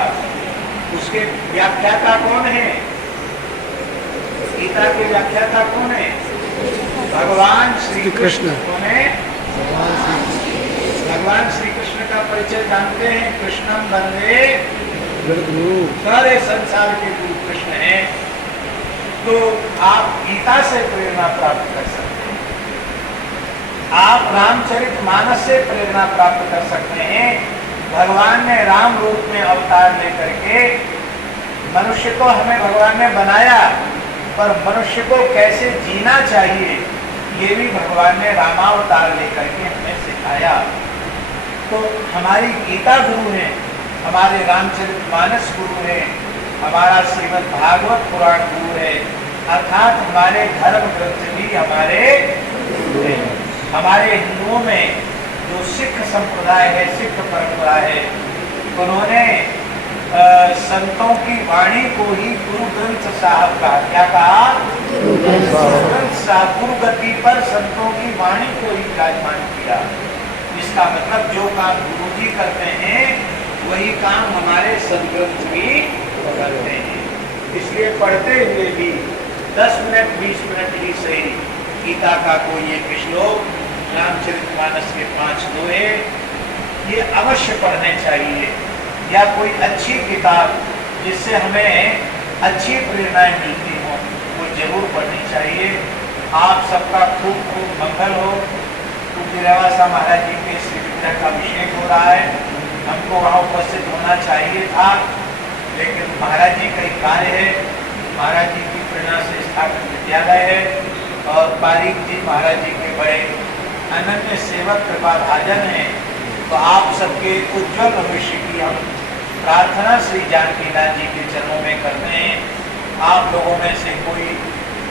उसके व्याख्याता कौन है? गीता के व्याख्याता कौन है? भगवान श्री कृष्ण। कौन है? भगवान श्री कृष्ण का परिचय जानते हैं, कृष्णम वंदे गुरु। सारे संसार के गुरु कृष्ण हैं। तो आप गीता से प्रेरणा प्राप्त कर सकते हैं, आप रामचरितमानस से प्रेरणा प्राप्त कर सकते हैं। भगवान ने राम रूप में अवतार लेकर के मनुष्य को हमें भगवान ने बनाया, पर मनुष्य को कैसे जीना चाहिए ये भी भगवान ने रामावतार लेकर के हमें सिखाया। तो हमारी गीता गुरु है, हमारे रामचरितमानस गुरु है, हमारा श्रीमद् भागवत पुराण गुरु है, अर्थात हमारे धर्म ग्रंथ भी हमारे गुरु हैं। हमारे हिंदुओं में जो सिख संप्रदाय है, सिख परंपरा है, उन्होंने संतों की वाणी को ही गुरु ग्रंथ साहब कहा। क्या कहा? गुरु ग्रंथ साहब। गुरु गति पर संतों की वाणी को ही विराजमान किया। इसका मतलब जो काम गुरु जी करते हैं वही काम हमारे सदग्रंथ भी करते हैं। इसलिए पढ़ते हुए भी 10 मिनट 20 मिनट ही सही गीता का कोई एक श्लोक, रामचरितमानस के 5 दोहे, ये अवश्य पढ़ने चाहिए, या कोई अच्छी किताब जिससे हमें अच्छी प्रेरणाएं मिलती हों वो जरूर पढ़नी चाहिए। आप सबका खूब खूब मंगल हो। पूज्य रेवासा महाराज जी के श्री विग्रह का अभिषेक हो रहा है, हमको वहाँ उपस्थित होना चाहिए था, लेकिन महाराज जी का कार्य है, महाराज जी की प्रेरणा से स्थापित विद्यालय है, और पारीक जी महाराज जी के बड़े अनन्य सेवक कृपा भाजन हैं। तो आप सबके उज्जवल भविष्य की हम प्रार्थना श्री जानकीनाथ जी के चरणों में करते हैं। आप लोगों में से कोई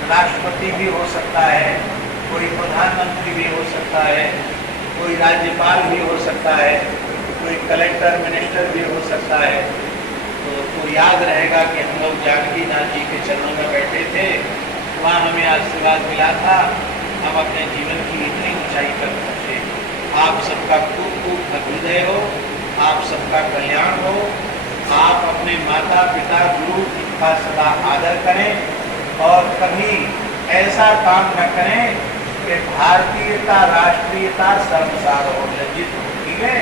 राष्ट्रपति भी हो सकता है, कोई प्रधानमंत्री भी हो सकता है, कोई राज्यपाल भी हो सकता है, कोई कलेक्टर मिनिस्टर भी हो सकता है। तो याद रहेगा कि हम लोग जानकीनाथ जी के चरणों में बैठे थे, वहाँ हमें आशीर्वाद मिला था, हम अपने जीवन की इतनी ऊंचाई पर पहुँचे। आप सबका खूब खूब अभ्युदय हो, आप सबका कल्याण हो। आप अपने माता पिता गुरु का सदा आदर करें, और कभी ऐसा काम न करें कि भारतीयता राष्ट्रीयता सर्वसार हो, लज्जित हो। ठीक है?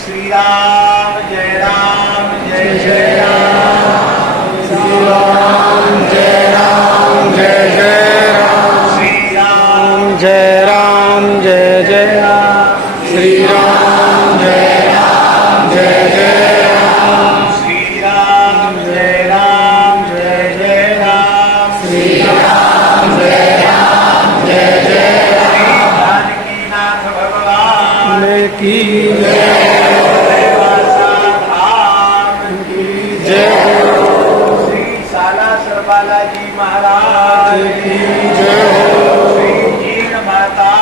श्री राम जय राम जय जय राम, श्री राम जय राम जय जय राम, श्री राम जय राम जय जय राम, श्री राम जय राम जय जय राम, श्री राम जय राम जय जय राम, श्री राम जय राम जय जय राम। जानकीनाथ भगवान की बालाजी महाराज की जय हो, श्री जीण माता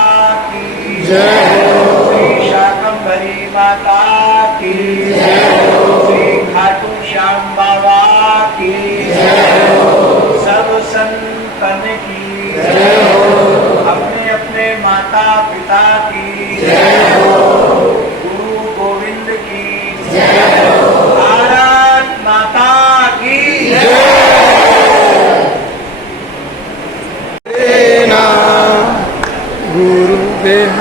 की जय हो, श्री शाकंभरी माता की जय हो, श्री खाटू श्याम बाबा की जय हो, सब संतन की जय हो, अपने अपने माता पिता की जय हो, गुरु गोविंद की जय हो, भारत माता की जय। गुरुदेव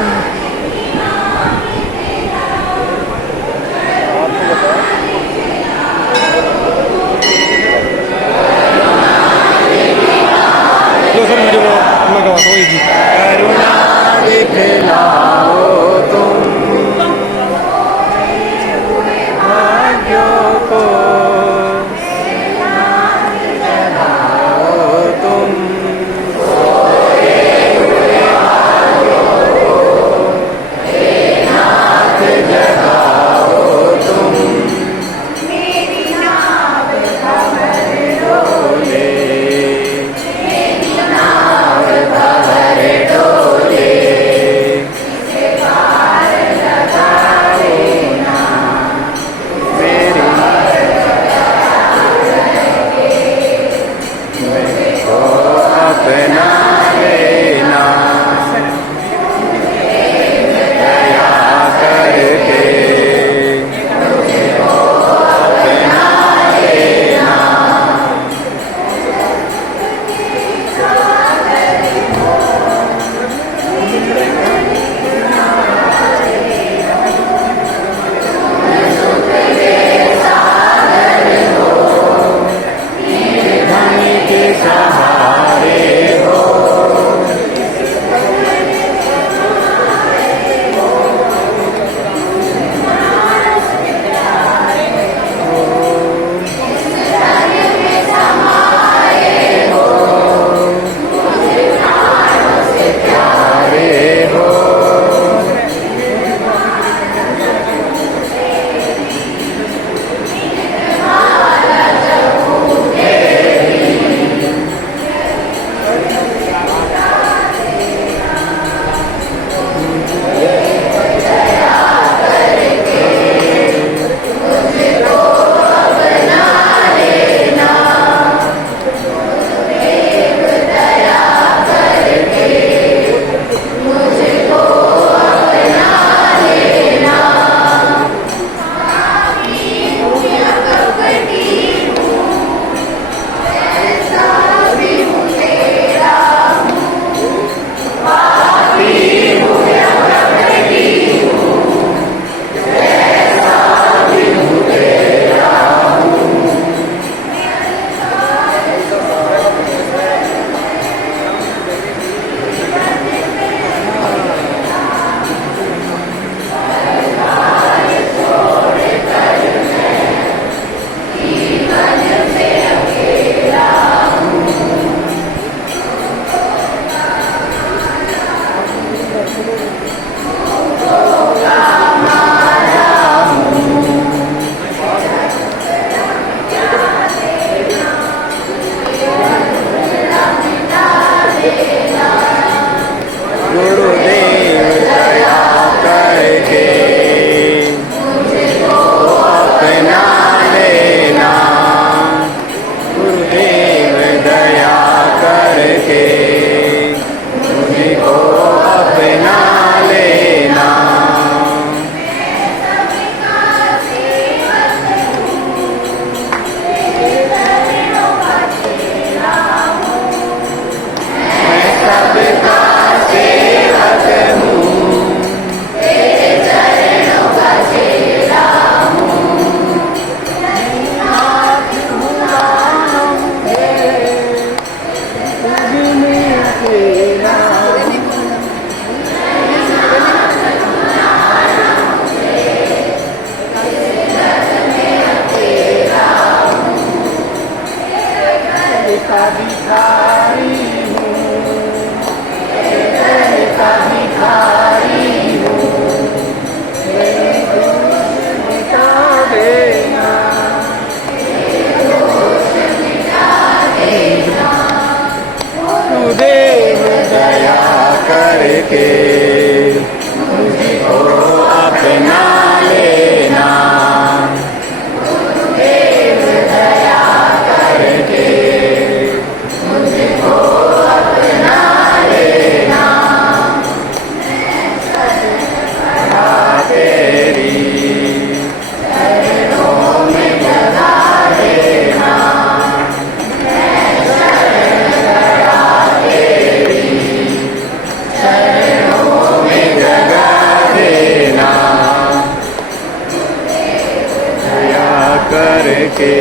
के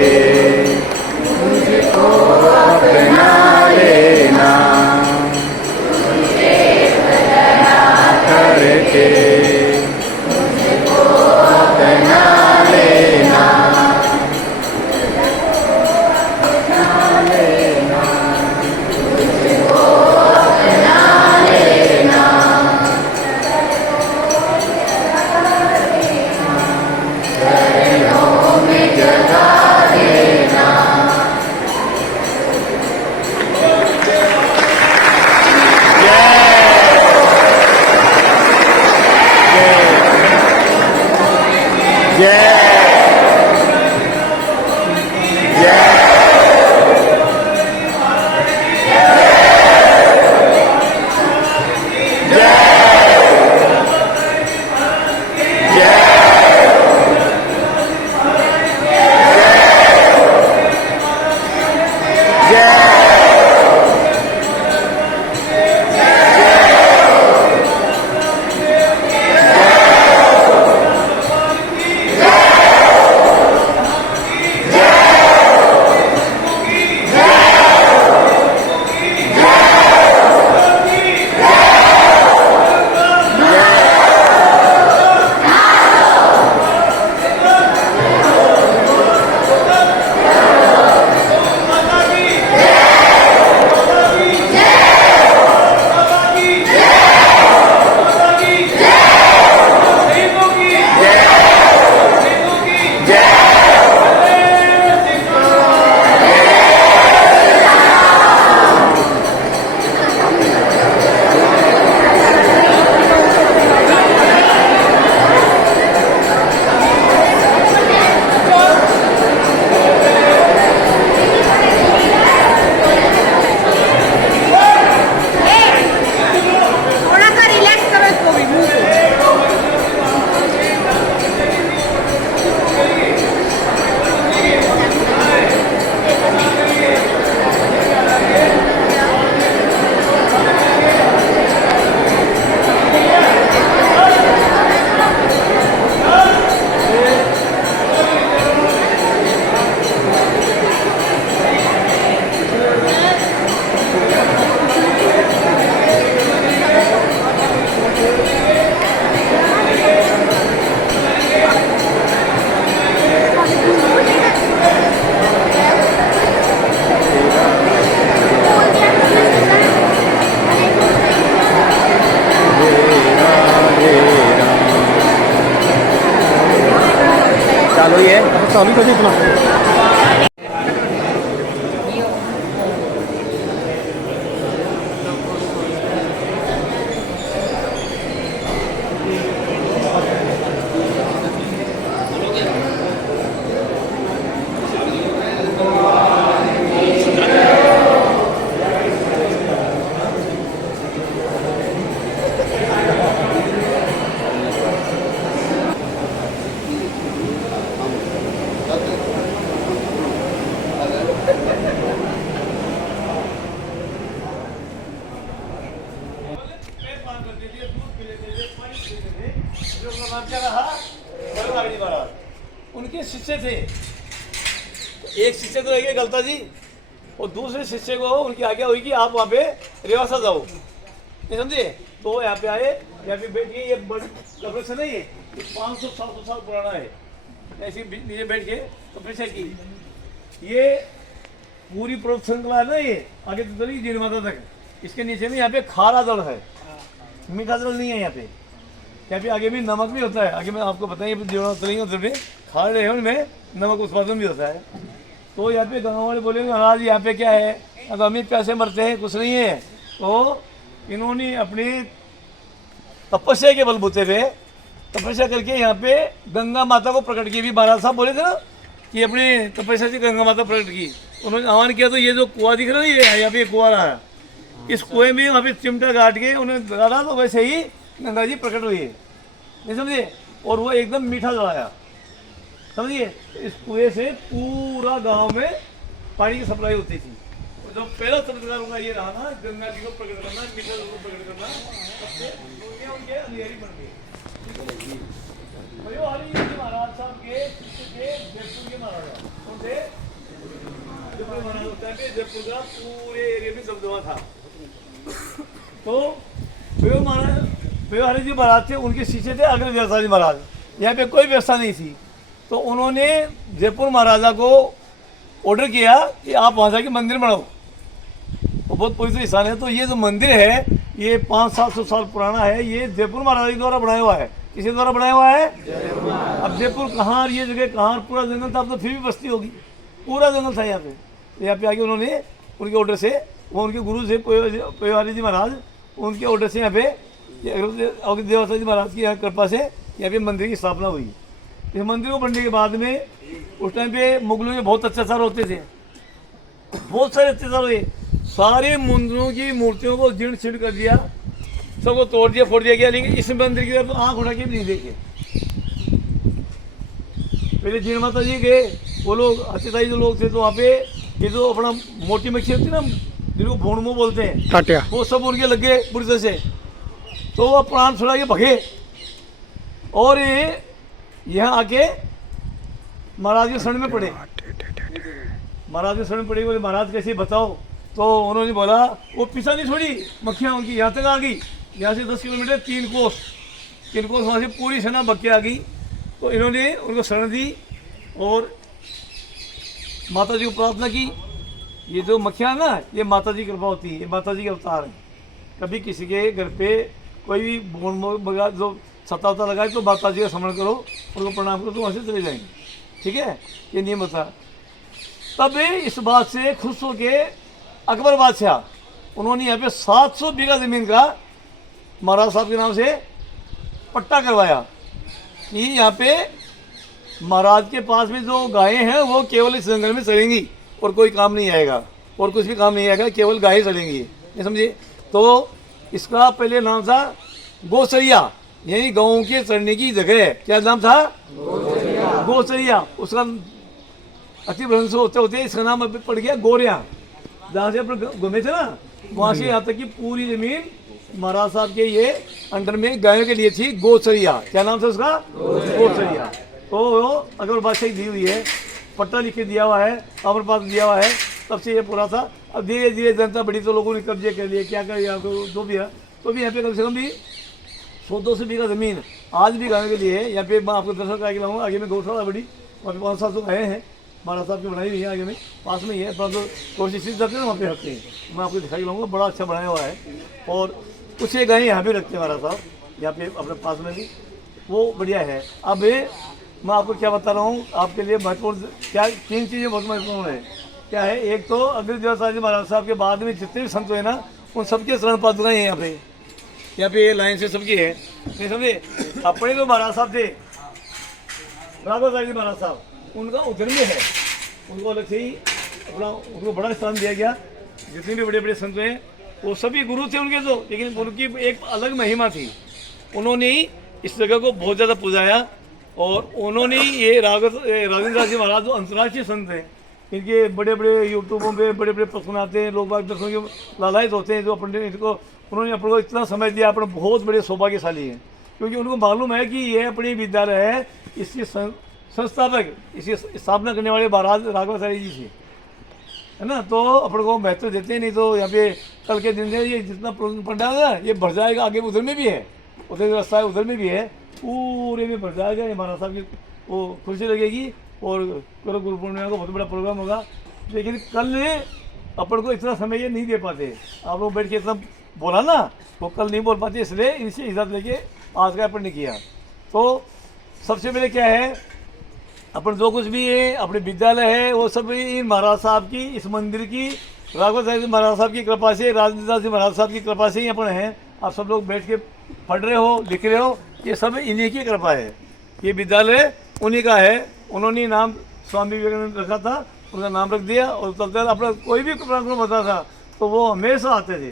मुझको अपना लेना करके मुझको अपना लेना चालू ही है चालू कर इतना उनके शिष्य थे। एक शिष्य तो रह गलता जी और दूसरे शिष्य को उनकी आज्ञा हुई कि आप वहाँ पे रेवासा जाओ, नहीं समझे। तो यहाँ पे आए, यहाँ पे बैठ के, ये कब्र से नहीं है, 500-700 साल पुराना है। ऐसे नीचे बैठ के तपस्या की। ये पूरी पर्वत श्रृंखला है ना, ये आगे तो चली जीण माता तक। इसके नीचे में यहाँ पे खारा जल है, मीठा जल नहीं है यहाँ पे। यहाँ पे आगे भी नमक भी होता है। आगे मैं आपको बताइए जीवन खारे है उनमें नमक उत्पादन भी होता है। तो यहाँ पे गाँव वाले बोलेंगे महाराज यहाँ पे क्या है, अब हम ही पैसे मरते हैं, कुछ नहीं है। तो इन्होंने अपनी तपस्या के बलबूते पे तपस्या करके यहाँ पे गंगा माता को प्रकट की। भी महाराज साहब बोले थे ना कि अपनी तपस्या से गंगा माता प्रकट की। उन्होंने आह्वान किया तो ये जो कुआं दिख रहा है, ये यहाँ पे कुआं रहा है, इस कुएं में वहाँ पे चिमटा काट के उन्हें डाला तो वैसे ही गंगा जी प्रकट हुई है, नहीं समझिए। और वो एकदम मीठा जलाया, समझिए। इस कुएं से पूरा गांव में पानी की सप्लाई होती थी। जो पहला चमत्कार उनका ये रहा ना, गंगा जी को प्रकट करना, मीठा जल को प्रकट करना, सबसे उनके अंधेरी बन गई। महाराज साहब के जयपुर के महाराजा उनसे पे जयपुर का पूरे एरिया में दबदबा था। तो हरि जी महाराज थे, उनके शिष्य थे अग्र देवता महाराज। यहाँ पे कोई व्यवस्था नहीं थी, तो उन्होंने जयपुर महाराजा को ऑर्डर किया कि आप वहाँ जाके मंदिर बनाओ। तो बहुत पवित्र स्थान है। तो ये जो मंदिर है ये 500-700 साल पुराना है। ये जयपुर महाराजा के द्वारा बनाया हुआ है। किसके द्वारा बनाया हुआ है? अब जयपुर कहाँ, ये जगह कहाँ, पूरा जंगल था, अब तो फिर भी बस्ती होगी, पूरा जंगल था यहाँ पे। यहाँ पे आके उन्होंने उनके ऑर्डर से, वो उनके गुरु से पेवारी जी महाराज, उनके ऑर्डर से यहाँ पे देवता जी महाराज की कृपा से यहाँ पे मंदिर की स्थापना हुई। इस मंदिर को बनने के बाद में उस टाइम पे मुगलों के बहुत अत्याचार होते थे, बहुत सारे अत्याचार हुए। सारे मंदिरों की मूर्तियों को जीर्ण शीर्ण कर दिया, सबको तोड़ दिया, फोड़ दिया गया। लेकिन इस मंदिर की तरफ तो आँख उठा के भी नहीं देखे। पहले जीर्ण माता जी गए, वो लोग अतिथाई जो लोग थे, तो वहाँ पे ये जो अपना मोटी मक्खी होती है ना, जिनको भोंडमो बोलते हैं, टाटिया, वो सब उनके लग गए बुरी तरह से। तो वो प्राण छुड़ा के भगे और ये यहाँ आके महाराज के शरण में पड़े। महाराज के शरण में पड़े, बोले महाराज कैसे बताओ। तो उन्होंने बोला, वो पीछा नहीं छोड़ी, मक्खियाँ उनकी यहाँ तक आ गई। यहाँ से 10 किलोमीटर 3 कोस वहाँ से पूरी सेना भग के आ गई। तो इन्होंने उनको शरण दी और माता जी को प्रार्थना की। ये जो मक्खियाँ ना, ये माता जी की कृपा होती है, ये माता जी के अवतार है। कभी किसी के घर पे कोई भी बगा जो छत्ता वत्ता लगाए तो माता जी का स्मरण करो, उनको प्रणाम करो, तो वहाँ से चले जाएंगे। ठीक है, ये नियम होता है। तब इस बात से खुश होके अकबर बादशाह, उन्होंने यहाँ पे 700 बीघा ज़मीन का महाराज साहब के नाम से पट्टा करवाया कि यहाँ पे महाराज के पास में जो गायें हैं वो केवल इस जंगल में चलेंगी और कोई काम नहीं आएगा, और कुछ भी काम नहीं आएगा, केवल गायें चलेंगी, ये समझिए। तो इसका पहले नाम था गौचरिया, यही गाँव के चढ़ने की जगह है। क्या नाम था? गौचरिया। उसका अतिभ्रंश होते होते इसका नाम अभी पड़ गया गोरिया। जहाँ से अपन घूमे थे ना, वहाँ से यहाँ तक की पूरी जमीन महाराज साहब के ये अंडर में गायों के लिए थी, गौचरिया। क्या नाम था उसका? गौचरिया। तो अगर बादशाही दी हुई है, पट्टा लिख के दिया हुआ है, अमर पास दिया हुआ है, तब से ये पूरा था। अब धीरे धीरे जनता बड़ी, तो लोगों ने कब्जे कर लिए, क्या कर यहाँ को जो भी है। तो भी यहाँ पे कम से कम भी 100-200 बीघा ज़मीन आज भी गायों के लिए है। यहाँ पे मैं आपको दर्शन करा के लाऊंगा। आगे में गौशाला बड़ी, वहाँ पे 500-700 गायें हैं, महाराज साहब की बनाई हुई है, आगे में पास में ही है। परंतु कोशिश जाते हैं ना, वहाँ पे रखते हैं। मैं आपको दिखाई लाऊंगा, बड़ा अच्छा बनाया हुआ है। और कुछ ये गायें यहाँ भी रखते हैं महाराज साहब, यहाँ पे अपने पास में भी, वो बढ़िया है। अब मैं आपको क्या बता रहा हूँ, आपके लिए महत्वपूर्ण क्या 3 चीज़ें बहुत महत्वपूर्ण है। क्या है? एक तो अग्र देवता जी महाराज साहब के बाद में जितने भी संत हुए ना, उन सबके शरण पादुकाएं हैं यहाँ पे ये लाइन से सबकी है, नहीं समझे। अपने जो महाराज साहब थे, राघव जी महाराज साहब, उनका उधर में है, उनको अलग से ही अपना उनको बड़ा स्थान दिया गया। जितने भी बड़े बड़े संत हैं वो सभी गुरु थे उनके, तो लेकिन उनकी एक अलग महिमा थी। उन्होंने इस जगह को बहुत ज़्यादा पुजाया, और उन्होंने ये राजेंद्र जी महाराज जो अंतर्राष्ट्रीय संत हैं, इनके बड़े बड़े यूट्यूबों पे बड़े बड़े प्रश्न आते हैं, लोग बाग दर्शनों के लालायत होते हैं, जो अपने इनको उन्होंने अपने को इतना समय दिया, अपने बहुत बड़े सौभाग्यशाली हैं। क्योंकि उनको मालूम है कि ये अपनी विद्यालय है, इसके संस्थापक, इसकी स्थापना करने वाले महाराज राघवाचार्य जी थे, है ना। तो अपने को महत्व देते हैं। नहीं तो यहाँ पे कल के दिन ये जितना पंडाल है ना, ये भर जाएगा। आगे उधर में भी है, उधर रास्ता है, उधर में भी है, पूरे में भर जाएगा। ये महाराज साहब की वो खुशी लगेगी, और गुरु पूर्णिमा को बहुत बड़ा प्रोग्राम होगा। लेकिन कल अपन को इतना समय ये नहीं दे पाते, आप लोग बैठ के इतना बोला ना, वो कल नहीं बोल पाते, इसलिए इनसे इजाज़त लेके आज का अपन ने किया। तो सबसे पहले क्या है, अपन जो कुछ भी है अपने विद्यालय है, वो सब इन महाराज साहब की, इस मंदिर की, राघवाचार्य महाराज साहब की कृपा से, राजेंद्र जी महाराज साहब की कृपा से ही अपन हैं। आप सब लोग बैठ के पढ़ रहे हो, लिख रहे हो, ये सब इन्हीं की कृपा है। ये विद्यालय उन्हीं का है। उन्होंने नाम स्वामी विवेकानंद रखा था, उनका नाम रख दिया। और तब तक अपना कोई भी प्रोग्राम होता था तो वो हमेशा आते थे।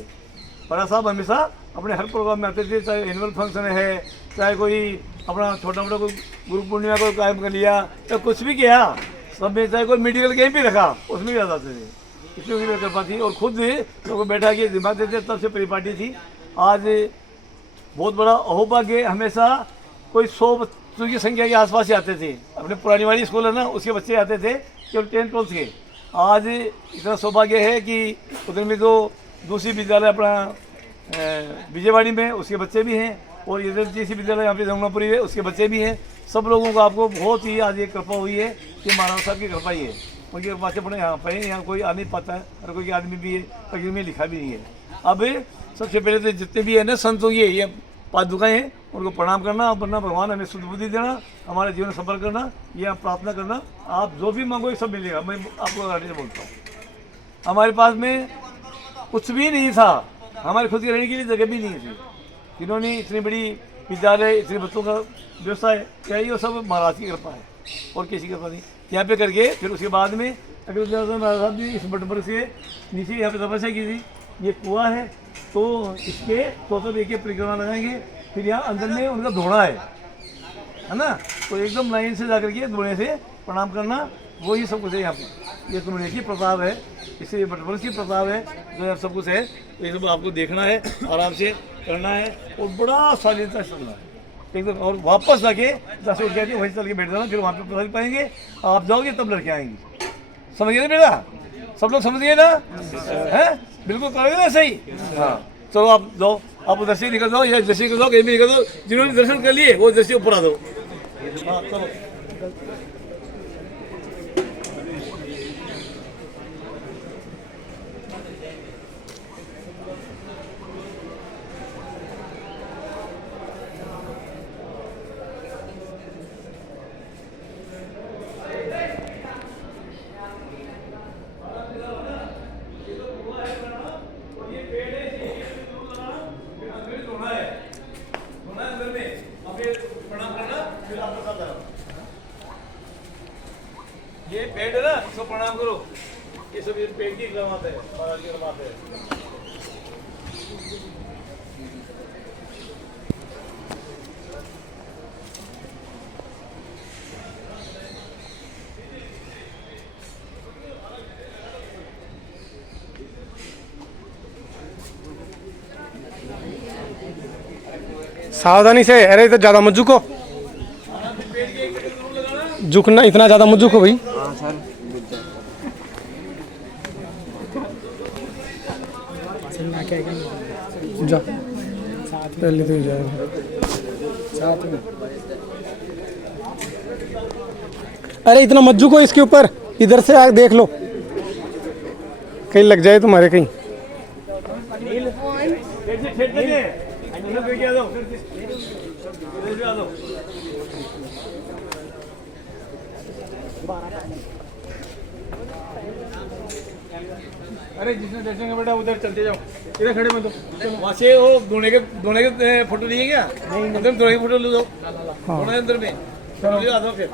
महाराज साहब हमेशा अपने हर प्रोग्राम में आते थे, चाहे एनुअल फंक्शन है, चाहे कोई अपना छोटा मोटा कोई गुरु पूर्णिमा को कायम कर लिया, या कुछ भी किया, सब में चाहे कोई मेडिकल गेम भी रखा, उसमें भी आ जाते थे। इसमें उनकी कृपा थी। और खुद लोगों बैठा के दिमाग देते, तब से परिपाटी थी। आज बहुत बड़ा अहोभाग्य, हमेशा कोई 100 बच्चों की संख्या के आसपास ही आते थे। अपने पुरानी वाली स्कूल है ना, उसके बच्चे आते थे, केवल 10th 12th के। आज इतना सौभाग्य है कि उधर में तो दूसरी विद्यालय अपना विजयवाड़ी में उसके बच्चे भी हैं, और इधर तीसरी विद्यालय यहाँ पे जमुनापुरी है उसके बच्चे भी हैं। सब लोगों को आपको बहुत ही आज ये कृपा हुई है कि महाराज साहब की कृपा ही है, उनकी कृपा से अपने यहाँ पे यहाँ कोई आ नहीं पाता है, और कोई आदमी भी है पकड़ में लिखा भी नहीं है। अब सबसे पहले तो जितने भी है ना संतों की ये पादुकाएं हैं, उनको प्रणाम करना, अपना भगवान हमें शुद्ध बुद्धि देना, हमारे जीवन सफल करना, ये आप प्रार्थना करना। आप जो भी मांगो सब मिलेगा। मैं आपको गाड़ी से बोलता हूँ, हमारे पास में कुछ भी नहीं था, हमारे खुद के रहने के लिए जगह भी नहीं थी। इन्होंने इतनी बड़ी विद्यालय, इतने बच्चों का व्यवसाय क्या ये सब महाराज की कृपा है और किसी की कृपा नहीं। यहाँ पे करके फिर उसके बाद में अगर महाराज साहब ने इस बटबर से नीचे यहाँ पे तपस्या की थी, ये कुआं है तो इसके चौथे एक परिक्रमा लगाएंगे, फिर यहाँ अंदर में उनका धोना है ना, तो एकदम लाइन से जाकर के धोने से प्रणाम करना, वही सब कुछ है यहाँ पे। ये तुम्हारे की प्रताप है, इससे बटबर की प्रताप है, जो सब कुछ है। तो ये सब आपको देखना है, आराम से करना है और बड़ा शालीनता से चलना है एकदम। और वापस जाके 10 उठ के वहीं चल के बैठ जाना, फिर वहाँ पे प्रसाद पाएंगे। आप जाओगे तब लड़के आएंगी। समझ गए ना बेटा? सब लोग समझ गए ना? हैं? बिल्कुल करोगे ना सही? हाँ चलो आप जाओ, आप उधर से निकल जाओ या जैसे निकल जाओ, कहीं भी निकल जाओ। जिन्होंने दर्शन कर लिए वो जैसे ऊपर आ दो। हाँ चलो ये पेड़ है ना, इसको प्रणाम करो। ये सब ये पेड़ की करामात है, महाराज की करामात है। सावधानी से, अरे तो ज्यादा मत झुको, झुकना इतना ज्यादा मत झुको भाई। जा पहले तो जाएगा साथ में। अरे इतना मत झुको इसके ऊपर, इधर से आग देख लो कहीं लग जाए तुम्हारे कहीं। अरे जिसने देखेंगे बेटा उधर चलते जाओ, इधर खड़े मत हो। वहाँ से वो दोने के फोटो लिए क्या? नहीं अंदर दोने के फोटो ले दो, दोनों अंदर में चलो आ जाओ फिर।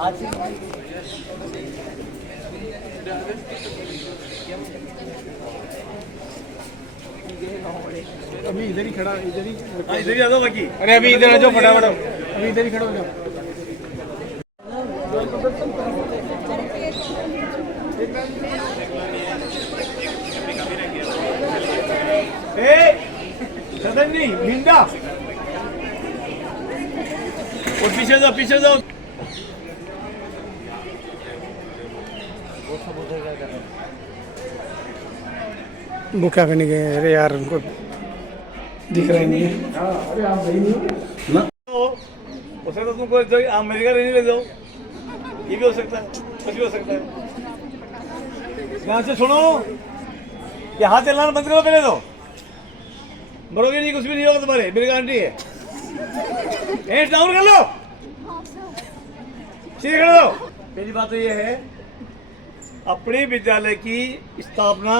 अभी इधर ही खड़ा, इधर ही आ जाओ बाकी। अरे अभी इधर आ जाओ फटाफट, अभी इधर ही खड़ा हो जाओ। सदन नहीं भिंडा, और पीछे जाओ, पीछे जाओ। वो क्या करने गए? अरे यार उनको दिख रहा नहीं है। अरे आप सही नहीं ना, उसे तो तुमको अमेरिका रहने ले जाओ, ये भी हो सकता है, कुछ भी हो सकता है। ध्यान से सुनो, ये हाथ चलाना बंद करो पहले तो, मरोगे नहीं, कुछ भी नहीं होगा तुम्हारे, मेरी गारंटी है। हेड डाउन कर लो, सीधे खड़े रहो। पहली बात तो ये है, अपने विद्यालय की स्थापना,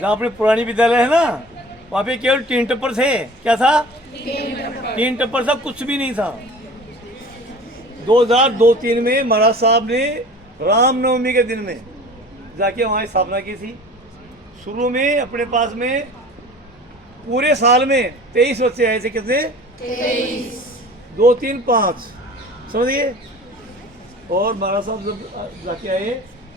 जहाँ अपने पुरानी विद्यालय है ना, वहाँ पे केवल 3 टप्पर थे। क्या था? 3 टप्पर था, कुछ भी नहीं था। 2002-3 में महाराज साहब ने रामनवमी के दिन में जाके वहाँ स्थापना की थी। शुरू में अपने पास में पूरे साल में 23 बच्चे आए थे। कितने? 23। 2, 3, 5, समझिए। और महाराज साहब जब जाके आए,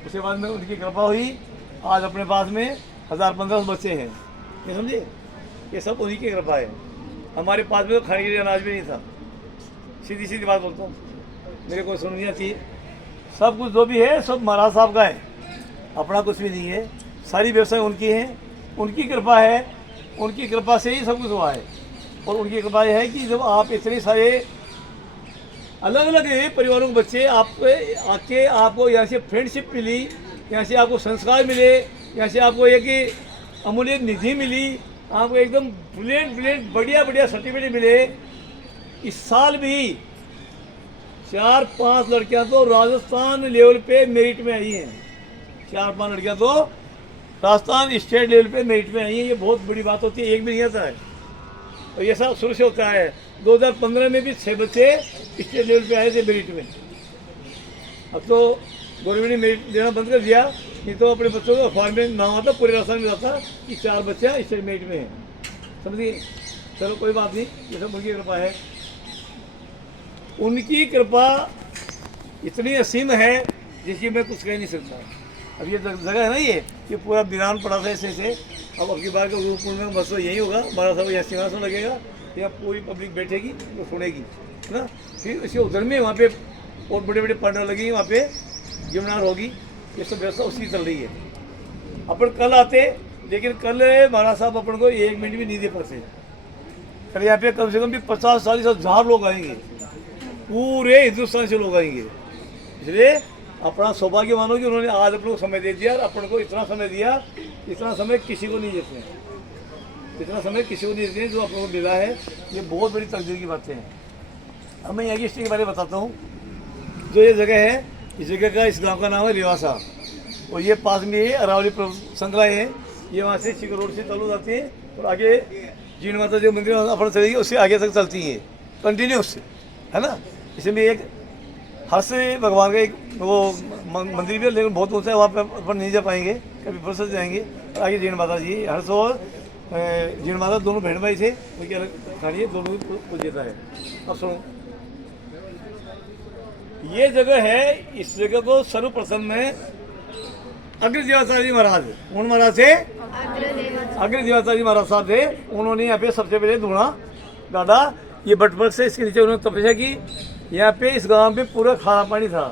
उसके बाद में उनकी कृपा हुई, आज अपने पास में 1015 बच्चे हैं। ये समझिए, ये सब उन्हीं की कृपा है। हमारे पास में तो खाने के लिए अनाज भी नहीं था। सीधी सीधी बात बोलता हूँ, मेरे को सुन नहीं आती। सब कुछ जो भी है सब महाराज साहब का है अपना कुछ भी नहीं है, सारी व्यवस्थाएं उनकी हैं, उनकी कृपा है, उनकी कृपा से ही सब कुछ हुआ है। और उनकी कृपा यह है कि जब आप इतने सारे अलग अलग परिवारों के बच्चे आप आके आपको यहाँ से फ्रेंडशिप मिली, यहाँ से आपको संस्कार मिले, यहाँ से आपको एक अमूल्य निधि मिली, आपको एकदम ब्रिलियंट बढ़िया सर्टिफिकेट मिले। इस साल भी 4-5 लड़कियां तो राजस्थान लेवल पे मेरिट में आई हैं। 4-5 लड़कियां तो राजस्थान स्टेट लेवल पे मेरिट में आई हैं। ये बहुत बड़ी बात होती है, एक भी नहीं आता है। और ये सब शुरू से होता है। 2015 में भी 6 बच्चे स्टेट लेवल पे आए थे मेरिट में। अब तो गवर्नमेंट ने मेरिट देना बंद कर दिया, नहीं तो अपने बच्चों को अखबार में नाम आता, पूरे राजस्थान में आता कि 4 बच्चे स्टेट मेरिट में हैं। समझिए, चलो कोई बात नहीं, ये सब उनकी कृपा है। उनकी कृपा इतनी असीम है जिसकी मैं कुछ कह नहीं सकता। अब ये जगह है ना, ये पूरा वीरान पड़ा था ऐसे से। अब अबकी बार का गुरु पूर्णिमा बस तो यही होगा, हमारा सब यहाँ सिंहासन लगेगा, यहाँ पूरी पब्लिक बैठेगी, वो सुनेगी, है ना। फिर इसी उधर में वहाँ पे और बड़े बड़े पंडाल लगेंगे, वहाँ पे गिरनार होगी। ये सब व्यवस्था उसकी चल रही है। अपन कल आते, लेकिन कल महाराज साहब अपन को 1 मिनट भी नहीं दे पाते। कल यहाँ पे कम से कम भी 50-40 हज़ार लोग आएंगे, पूरे हिंदुस्तान से लोग आएंगे। इसलिए अपना सौभाग्य मानो कि उन्होंने आज अपन को समय दे दिया, और अपन को इतना समय दिया, इतना समय किसी को नहीं देते, इतना समय किसी को नहीं देते जो अपन को मिला है। ये बहुत बड़ी तकदीर की बातें हैं। अब मैं यहाँ की हिस्ट्री के बारे में बताता हूँ। जो ये जगह है, इस जगह का, इस गांव का नाम है रिवासा, और ये पास में ही अरावली संकलाएँ है। ये वहाँ से चिकर रोड से चालू जाती है और आगे जीण माता जो मंदिर अपन चलेगी उससे आगे तक चलती है कंटिन्यूस, है ना। इसमें एक हर्ष भगवान का एक वो मंदिर भी है, लेकिन बहुत ऊंचा है, वहाँ पर अपन नहीं जा पाएंगे, कभी फुर्सत जाएंगे। और आगे जीण माता जी, हर्ष और जीण माता दोनों बहन भाई थे, उनकी अलग कहानी है, दोनों को देता है। अब सुनो, ये जगह है, इस जगह को सर्वप्रथम में अग्रदेवाचार्य महाराज, उन महाराज थे अग्रदेवाचार्य महाराज साहब थे, उन्होंने यहाँ पे सबसे पहले ढूंढा डाला। ये बटबट से इसके नीचे उन्होंने तपस्या की। यहाँ पे इस गांव पे पूरा खारा पानी था।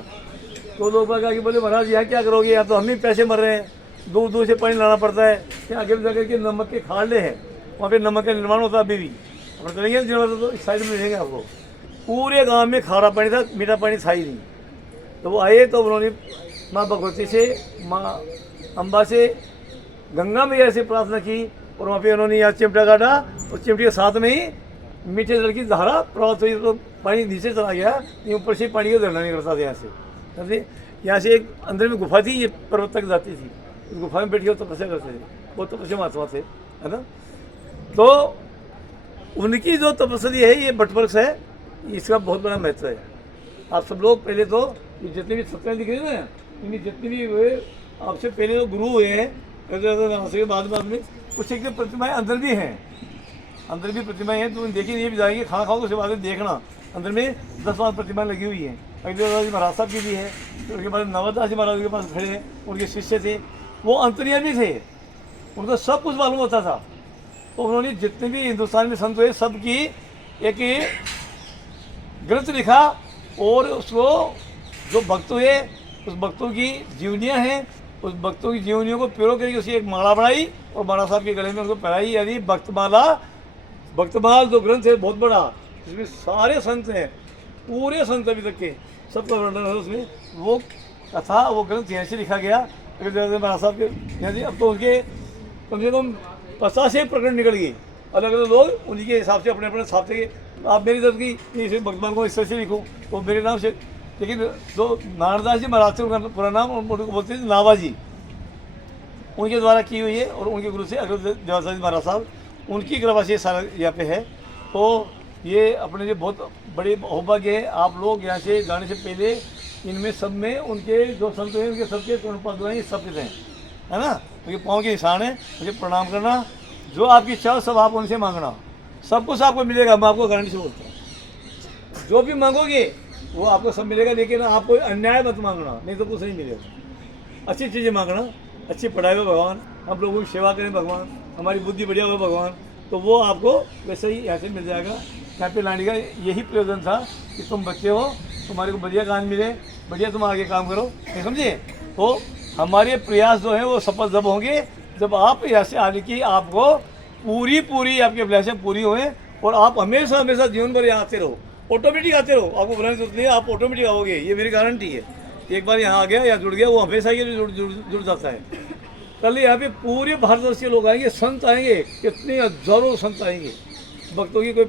तो लोग कहा कि बोले महाराज यहाँ क्या करोगे, यहाँ तो हम ही पैसे मर रहे हैं, दूर दूर से पानी लाना पड़ता है। यहाँ आगे जाकर के नमक के खाड़े हैं, वहाँ पे नमक का निर्माण होता है अभी भी। हम चलेंगे तो इस साइड में मिलेंगे आपको। पूरे गाँव में खारा पानी था, मीठा पानी था ही नहीं। तो वो आए तो उन्होंने माँ भगवती से, माँ अम्बा से, गंगा मैया से प्रार्थना की, और वहाँ पे उन्होंने यहाँ चिमटा काटा, और चिमटे के साथ में ही मीठे जल की धारा प्रवाहित हुई। तो पानी नीचे चला गया, ऊपर से पानी का झरना निकलता था यहाँ से। समझे, यहाँ से एक अंदर में गुफा थी, ये पर्वत तक जाती थी। उस गुफा में बैठ के तपस्या करते थे, वो तपस्या महात्मा थे, है ना। तो उनकी जो तपस्या है, ये बटवर्क्स है, इसका बहुत बड़ा महत्व है। आप सब लोग पहले तो जितने भी सत्याएं दिख रही है ना, इनकी जितनी भी हुए आपसे पहले जो गुरु हुए हैं, बाद में कुछ एक प्रतिमाएं अंदर भी हैं, अंदर भी प्रतिमाएं हैं। तो देखिए, ये भी जाएंगे, खाना खाओ तो उसके बाद देखना, अंदर में 10-12 प्रतिमाएं लगी हुई हैं। अग्रदेव महाराज साहब की भी है, तो उनके बाद नवदास जी महाराज के पास खड़े हैं, उनके शिष्य थे, वो अंतर्यामी थे, उनको सब कुछ मालूम होता था। तो उन्होंने जितने भी हिंदुस्तान में संत हुए, सबकी एक ग्रंथ लिखा, और उसको जो भक्त हुए, उस भक्तों की जीवनियाँ हैं, उस भक्तों की जीवनियों को पिरो करके उसी एक माला बनाई, और महाराज साहब के गले में उनको पहनाई, यानी भक्तमाला। भक्तमाल जो ग्रंथ है बहुत बड़ा, इसमें सारे संत हैं, पूरे संत अभी तक के, सबका वर्णन है उसमें। वो कथा, वो ग्रंथ यहाँ से लिखा गया महाराज साहब के यहाँ से। अब तो उनके कम से कम 50 प्रकरण निकल गए, अलग अलग लोग उनके हिसाब से अपने अपने हिसाब से। आप मेरी तरफ की इसे भक्तमाल को इस तरह से लिखूँ तो मेरे नाम से, लेकिन जो नारदास जी महाराज से उनका पूरा नाम उनको बोलते थे नावा जी, उनके द्वारा की हुई है, और उनके गुरु से अग्रदेवाचार्य जी महाराज साहब, उनकी कृपा से सारा यहाँ पे है। तो ये अपने लिए बहुत बड़े सौभाग्य है। आप लोग यहाँ से जाने से पहले इनमें सब में उनके जो संत हैं, उनके सबके पादुकाएं स्थापित हैं, है ना। उनके पाँव के निशान है, मुझे प्रणाम करना। जो आपकी इच्छा हो सब आप उनसे मांगना, सब कुछ आपको मिलेगा। मैं आपको गारंटी से बोलता हूँ, जो भी मांगोगे वो आपको सब मिलेगा, लेकिन आप कोई अन्याय मत मांगना, नहीं तो कुछ नहीं मिलेगा। अच्छी चीज़ें मांगना, अच्छी पढ़ाई हो भगवान, हम लोगों की सेवा करें भगवान, हमारी बुद्धि बढ़िया हो भगवान, तो वो आपको वैसे ही ऐसे मिल जाएगा। यहाँ पे लाने का यही प्रयोजन था कि तुम बच्चे हो, तुम्हारे को बढ़िया काम मिले, बढ़िया तुम आगे काम करो, नहीं समझे। तो हमारे प्रयास जो है वो सफल जब होंगे जब आप यहाँ से आने की आपको पूरी आपकी अभिलाषाएं पूरी हुए और आप हमेशा हमेशा जीवन भर यहाँ आते रहो, ऑटोमेटिक आते रहो, आपको बुलाने की जरूरत नहीं है, आप ऑटोमेटिक आओगे, ये मेरी गारंटी है। एक बार यहाँ आ गया या जुड़ गया वो हमेशा ही जुड़ जाता है। कल यहाँ पे पूरे भारतवर्ष के लोग आएंगे, संत आएंगे, कितने हजारों संत आएंगे, भक्तों की कोई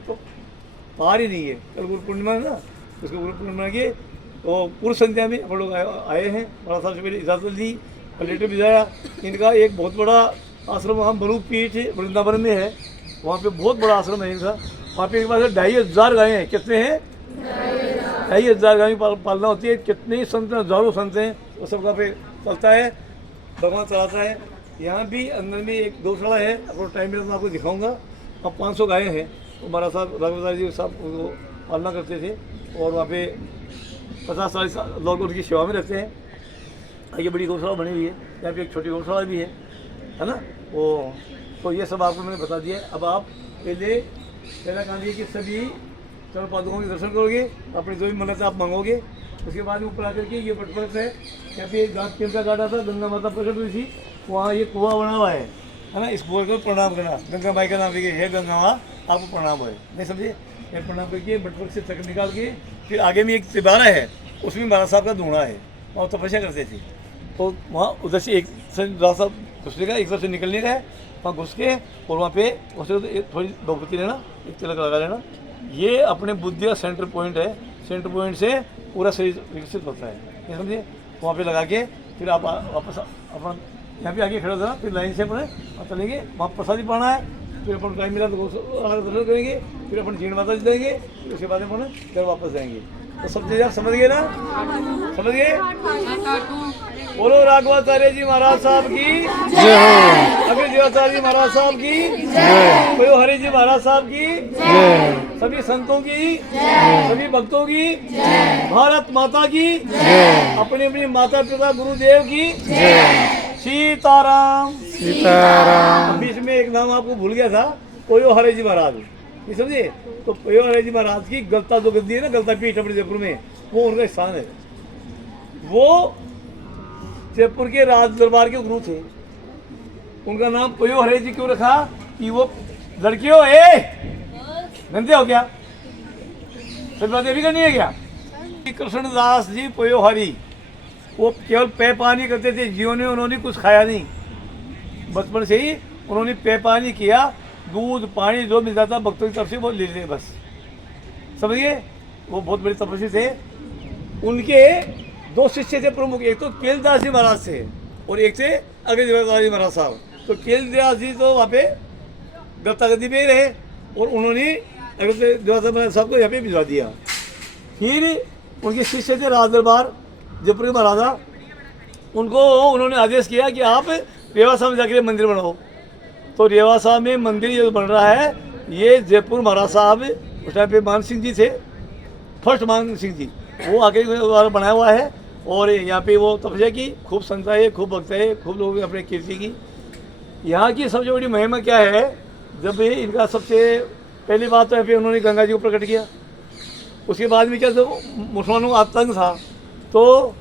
पार ही नहीं है। कल गुरु पूर्णिमा है ना, उसको गुरु पूर्णिमा की तो पूर्व संध्या में हम लोग आए हैं, बड़ा साल से पहले इजाज़त दी और लेटर भिजाया। इनका एक बहुत बड़ा आश्रम वहाँ बरूक पीठ वृंदावन में है, वहाँ पे बहुत बड़ा आश्रम है इनका। वहाँ पे एक बार 2500 गायें हैं, कितने हैं 2500 गायें पालना होती है, कितने संत हजारों संत हैं, वो सब वहाँ पे चलता है, भगवान चलाता है। यहाँ भी अंदर में एक गौशाला है, अपना टाइम मिला तो आपको दिखाऊंगा। अब 500 गायें हैं, तो महाराज साहब राघवदास जी साहब उनको पालना करते थे और वहाँ पे 50-40 लोग उनकी सेवा में रहते हैं। ये बड़ी गौशाला बनी हुई है, यहाँ पे एक छोटी गौशाला भी है ना। वो तो ये सब आपको मैंने बता दिया। अब आप पहला काम ये कि सभी चरण पादुकों के दर्शन करोगे, अपनी जो भी मन्नत आप मांगोगे। उसके बाद ऊपर आकर के ये बटपट है, यहाँ पे गाँव केंद्र काटा था, गंगा माता प्रकट हुई थी, वहाँ ये कुआं बना हुआ है ना। इस कुएं को प्रणाम करना, गंगा माई का नाम लेके हे गंगा माँ आपको प्रणाम है, नहीं समझे। ये प्रणाम करके बटपट से चक्र निकाल के फिर आगे में एक तिबारा है, उसमें महाराज साहब का धूणा है, वहाँ तपस्या करते थे। तो वहाँ उधर से एक रास्ता घुसने का, एक तरफ से निकलने का है, वहाँ घुस के और वहाँ पे उससे थोड़ी भगवती लेना, एक तिलक लगा लेना। ये अपने बुद्धि का सेंटर पॉइंट है, सेंटर पॉइंट से पूरा शरीर विकसित होता है, ये समझिए। वहाँ पे लगा के फिर आप वापस अपन यहाँ पे आके खड़े होना, फिर लाइन से अपने चलेंगे। वहाँ प्रसादी पाना है, फिर अपन टाइम मिला तो दर्शन करेंगे, फिर अपन जीण माता जी देंगे, फिर उसके बाद अपन घर वापस जाएंगे। तो सब चीज़ आप समझ गए ना, समझ गए। बोलो राघवाचार्य जी महाराज साहब की जय हो, अभी देवाचार्य जी महाराज साहब की जय, कोई हरि जी महाराज साहब की जय, सभी संतों की जय, सभी भक्तों की जय, भारत माता की जय, अपनी अपनी माता पिता गुरुदेव की जय। सीताराम सीताराम। बीच में एक नाम आपको भूल गया था, कोयो हरि जी महाराज, ये समझे। तो कोयो हरि जी महाराज की गलता जो गद्दी है ना, गलता पीठ अपने जयपुर में, वो उनका स्थान है। वो जयपुर के राज दरबार के गुरु थे, उनका नाम पोयो हरे जी क्यों रखा कि वो लड़कियों गंदे हो गया, सच बात भी करनी है क्या। कृष्णदास जी पोयो हरी वो केवल पे पानी करते थे, जीवन में उन्होंने कुछ खाया नहीं, बचपन से ही उन्होंने पे पानी किया, दूध पानी जो मिलता था भक्तों की तरफ से वो ले लेते बस, समझिए। वो बहुत बड़े तपस्वी थे। उनके 2 शिष्य थे प्रमुख, एक तो केलदास जी महाराज थे और एक थे अग्नि देवदास जी महाराज साहब। तो केलदास जी तो वहाँ पे गद्दा गद्दी पे रहे और उन्होंने अग्नि देवदास महाराज साहब को यहाँ पे भिजवा दिया। फिर उनके शिष्य थे राज दरबार जयपुर के महाराजा, उनको उन्होंने आदेश किया कि आप रेवासा में जाकर मंदिर बनाओ। तो रेवासा में मंदिर जो बन रहा है, ये जयपुर महाराज साहब उस टाइम पे मान सिंह जी थे, फर्स्ट मान सिंह जी, वो आगे बनाया हुआ है। और यहाँ पे वो तपस्या की, खूब संत है, खूब भक्त है, खूब लोगों ने अपने कीर्ति की। यहाँ की सबसे बड़ी महिमा क्या है, जब इनका सबसे पहली बात तो यहाँ पे उन्होंने गंगा जी को प्रकट किया। उसके बाद में क्या, जो मुसलमानों का आतंक था, तो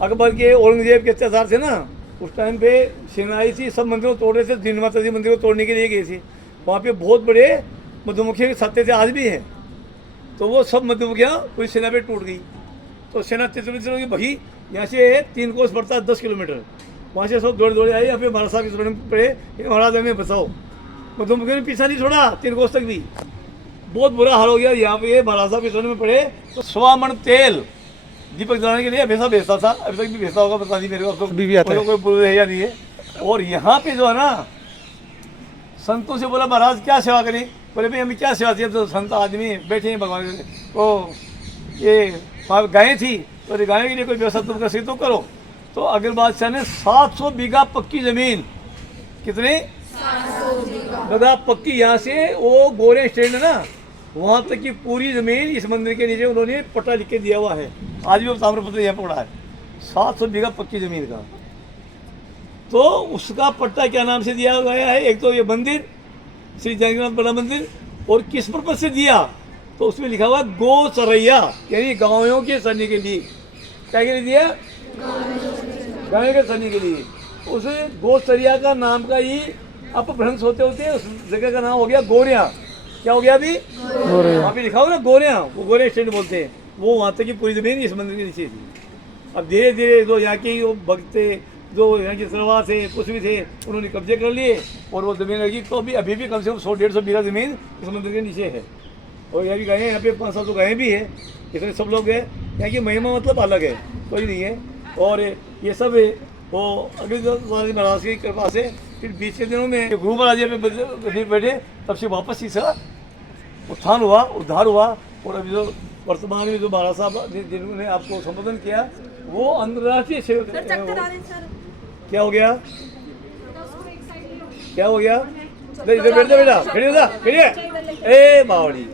अकबर के औरंगजेब के अत्याचार थे ना, उस टाइम पे सेना आई थी, सब मंदिरों तोड़ रहे थे, जीण माता जी मंदिर को तोड़ने के लिए गए थे। वहाँ पे बहुत बड़े मधुमक्खियों के छत्ते थे, आज भी हैं। तो वो सब मधुमक्खियाँ पूरी सेना पे टूट गई। तो सेना चित्र की भगी, यहाँ से 3 कोस पड़ता है 10 किलोमीटर, वहाँ से सब दौड़े दौड़े आए। यहाँ पे महाराज साहब के चरण पड़े, महाराज हमें बचाओ। मधुमक्खियों ने पीछा नहीं छोड़ा 3 कोस तक भी, बहुत बुरा हाल हो गया। यहाँ पे महाराज साहब के चरण में पड़े तो 100 मन तेल दीपक जलाने के लिए हमेशा भेजता था, अभी तक भी भेजता होगा, पता नहीं मेरे को, तो कोई पूरे है या नहीं है। और यहाँ पे जो है ना, संतों से बोला महाराज क्या सेवा करें, बोले भाई हमें क्या सेवा थी, अब तो संत आदमी बैठे हैं भगवान के। तो ये गायें थी, तो गायों के लिए कोई व्यवस्था तुम कर सकते तो करो। तो अगर बादशाह ने 700 बीघा पक्की जमीन, कितने 700 बीघा पक्की, यहाँ से वो गोरे स्टैंड है ना, वहाँ तक की पूरी ज़मीन इस मंदिर के नीचे उन्होंने पट्टा लिख के दिया हुआ है। आज भी वो ताम्रपत्र यहाँ पड़ा है, 700 बीघा पक्की ज़मीन का। तो उसका पट्टा क्या नाम से दिया गया है, एक तो ये मंदिर श्री जानकीनाथ बड़ा मंदिर, और किस पर्पज से दिया, तो उसमें लिखा हुआ गौ चरैया, यानी गायों के चरने के लिए। क्या के लिए दिया, गाय के सनी के लिए। उस गोचरिया का नाम का ही अपभ्रंश होते होते उस जगह का नाम हो गया गोरिया। क्या हो गया अभी? वहाँ पे लिखा होगा ना गोरिया, वो गोरिया स्टेट बोलते हैं। वो वहाँ तक की पूरी जमीन इस मंदिर के नीचे थी। अब धीरे धीरे जो यहाँ के भक्त थे, जो यहाँ के सरवा थे, कुछ भी थे, उन्होंने कब्जे कर लिए और वो जमीन लगी। तो अभी भी कम से कम 100-150 बीघा जमीन इस मंदिर के नीचे है। और यहाँ भी गायें, यहाँ पे 5-7 तो गायें भी है। इतने सब लोग हैं। यहाँ की महिमा मतलब अलग है, कोई नहीं है। और ये सब वो अगले महाराज की कृपा से फिर बीच के दिनों में गुरु महाराज पे बैठे, तब से वापस इसका उत्थान हुआ, उद्धार हुआ। और अभी जो वर्तमान में जो महाराज साहब जिन्होंने आपको संबोधन किया, वो अंतर्राष्ट्रीय सेवक। क्या हो गया? क्या हो गया? इधर बैठ जा बेटा, खड़े हो जा, खड़े। ए मावड़ी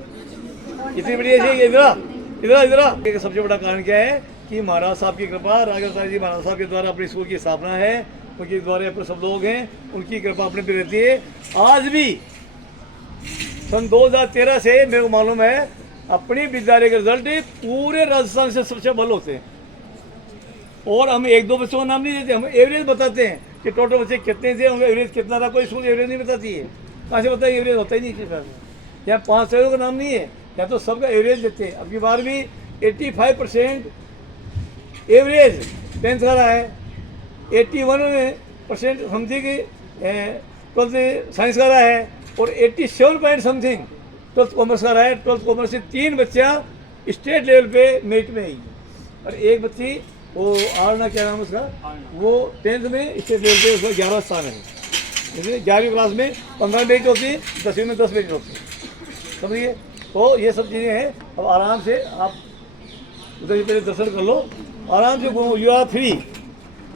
इतनी बड़ी ऐसी इधर सबसे बड़ा कारण क्या है कि महाराज साहब की कृपा, राघव जी महाराज साहब के द्वारा अपने स्कूल की स्थापना है, उनके द्वारा अपने सब लोग हैं, उनकी कृपा अपने पे रहती है। आज भी सन 2013 से मेरे को मालूम है अपनी विद्यालय के रिजल्ट पूरे राजस्थान से सबसे बल होते हैं। और हम 1-2 बच्चों का नाम नहीं देते, हम एवरेज बताते हैं कि टोटल बच्चे कितने थे, उनका एवरेज कितना था। कोई स्कूल एवरेज नहीं बताती है, कहाँ से बताइए? एवरेज होता ही नहीं है। यहाँ 5 का नाम नहीं है, यहाँ तो सबका एवरेज देते हैं। अब की बार भी 85% एवरेज 10th का रहा है, 81% समथिंग 12th साइंस का रहा है, और 87 पॉइंट समथिंग 12th कॉमर्स का रहा है। 12th कॉमर्स से 3 बच्चा स्टेट लेवल पे मेरिट में आई, और एक बच्ची वो आरना, क्या नाम उसका, वो 10th में स्टेट लेवल पे उसका 11वां स्थान है। जैसे 11वीं क्लास में 15 मेरिट होती, 10वीं में 10 मेरिट होती, समझिए। तो ये सब चीज़ें हैं। अब आराम से आप उधर पहले दर्शन कर लो, आराम से घूमो, यू आर फ्री,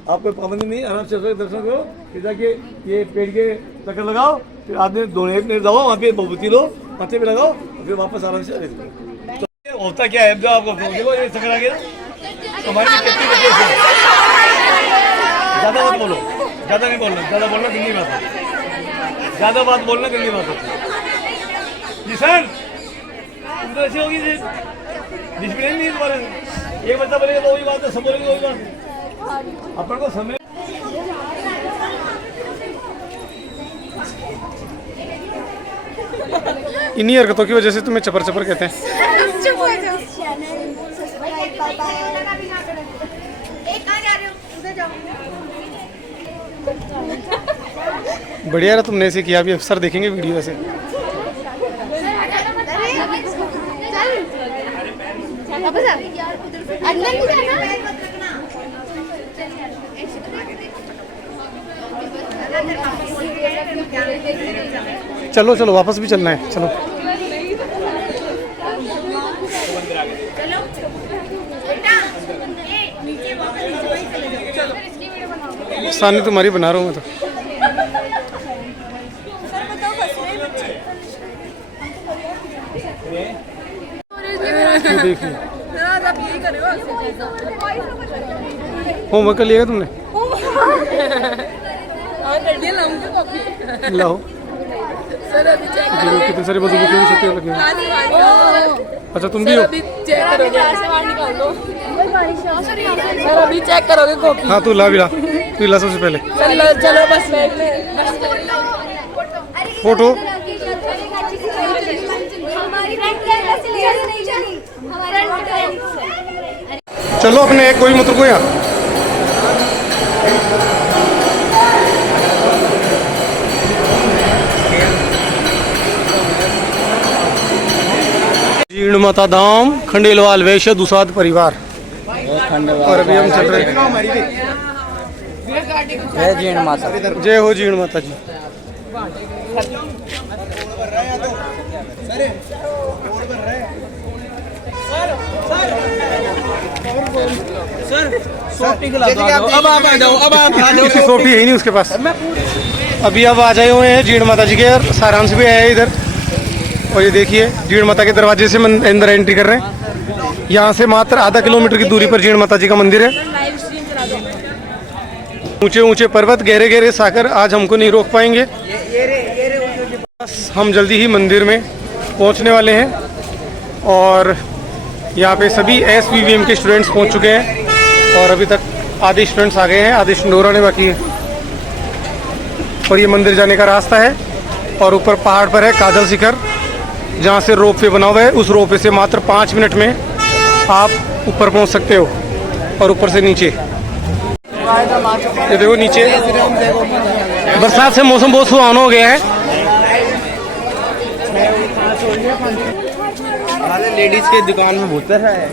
आपको पाबंदी नहीं, आराम से दर्शन करो। फिर जाके ये पेड़ के चक्कर लगाओ, फिर आदमी दोनों एक मिनट दबाओ, वहाँ पे बबूती लो, माथे पे लगाओ, फिर वापस आराम से तो होता क्या है, जो आपको देखो ये चक्कर आ गया, हमारी कितनी बच्चे से ज़्यादा बात बोलो, ज़्यादा नहीं बोलना, ज़्यादा बोलना गंदी बात है, ज़्यादा बात बोलना गंदी बात है जी सर। तो ऐसी होगी डिसिप्लिन नहीं तुम्हारे। एक बच्चा बोलेगा तो वही बात है, सब बोलेंगे वही बात है। अपन को समय इन्हीं हरकतों की वजह से तुम्हें चपर चपर कहते हैं। बढ़िया रहा तुमने ऐसे किया, अभी अक्सर देखेंगे वीडियो ऐसे। चलो चलो वापस भी चलना है, चलो। सानी तुम्हारी बना रहा हूँ मैं तो। होमवर्क कर लिया तुमने? लाओ। कितने सारे बच्चों की छुट्टी लगी। अच्छा तुम भी हो? अभी चेक करोगे कॉपी? हाँ तू ला भी ला, तू ला सबसे पहले। चलो बस फोटो चलो अपने कोई मत रुको यहाँ। जीर्ण माता धाम, खंडेलवाल वैश्य दुसाद परिवार। और अभी हम चल रहे हैं। जय जीर्ण माता। जय हो जीर्ण माता जी। अब आप आ जाओ, अब आप आ जाओ। सोटी है ही नहीं उसके पास। अभी अब आ जाए हुए हैं जीर्ण माता जी के, और सारांश भी है इधर। और ये देखिए जीर्ण माता के दरवाजे से अंदर एंट्री कर रहे हैं। यहाँ से मात्र आधा किलोमीटर की दूरी पर जीर्ण माता जी का मंदिर है। ऊंचे ऊंचे पर्वत, गहरे गहरे सागर आज हमको नहीं रोक पाएंगे। हम जल्दी ही मंदिर में पहुंचने वाले हैं। और यहाँ पे सभी SVVM के स्टूडेंट्स पहुंच चुके हैं, और अभी तक आधे स्टूडेंट्स आ गए हैं, आधे स्टूडेंट और आने बाकी है। और ये मंदिर जाने का रास्ता है और ऊपर पहाड़ पर है काजल शिखर, जहाँ से रोप वे बना हुआ है। उस रोप वे से मात्र 5 मिनट में आप ऊपर पहुँच सकते हो। और ऊपर से नीचे ये देखो, नीचे बरसात से मौसम बहुत सुहाना हो गया है। लेडीज के दुकान में भूतर है।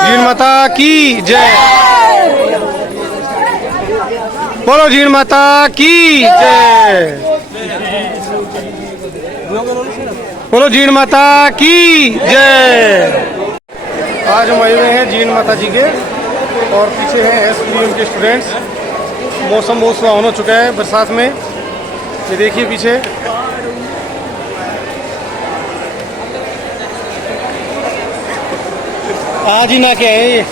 जीण माता की जय। बोलो जीण माता की जय। बोलो जीण माता की जय। आज हम आए हुए हैं जीण माता जी के और पीछे हैं एसपीएम के स्टूडेंट्स। मौसम बहुत सुहाना हो चुका है बरसात में। ये देखिए पीछे आज ही ना क्या है ये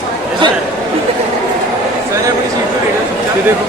देखो।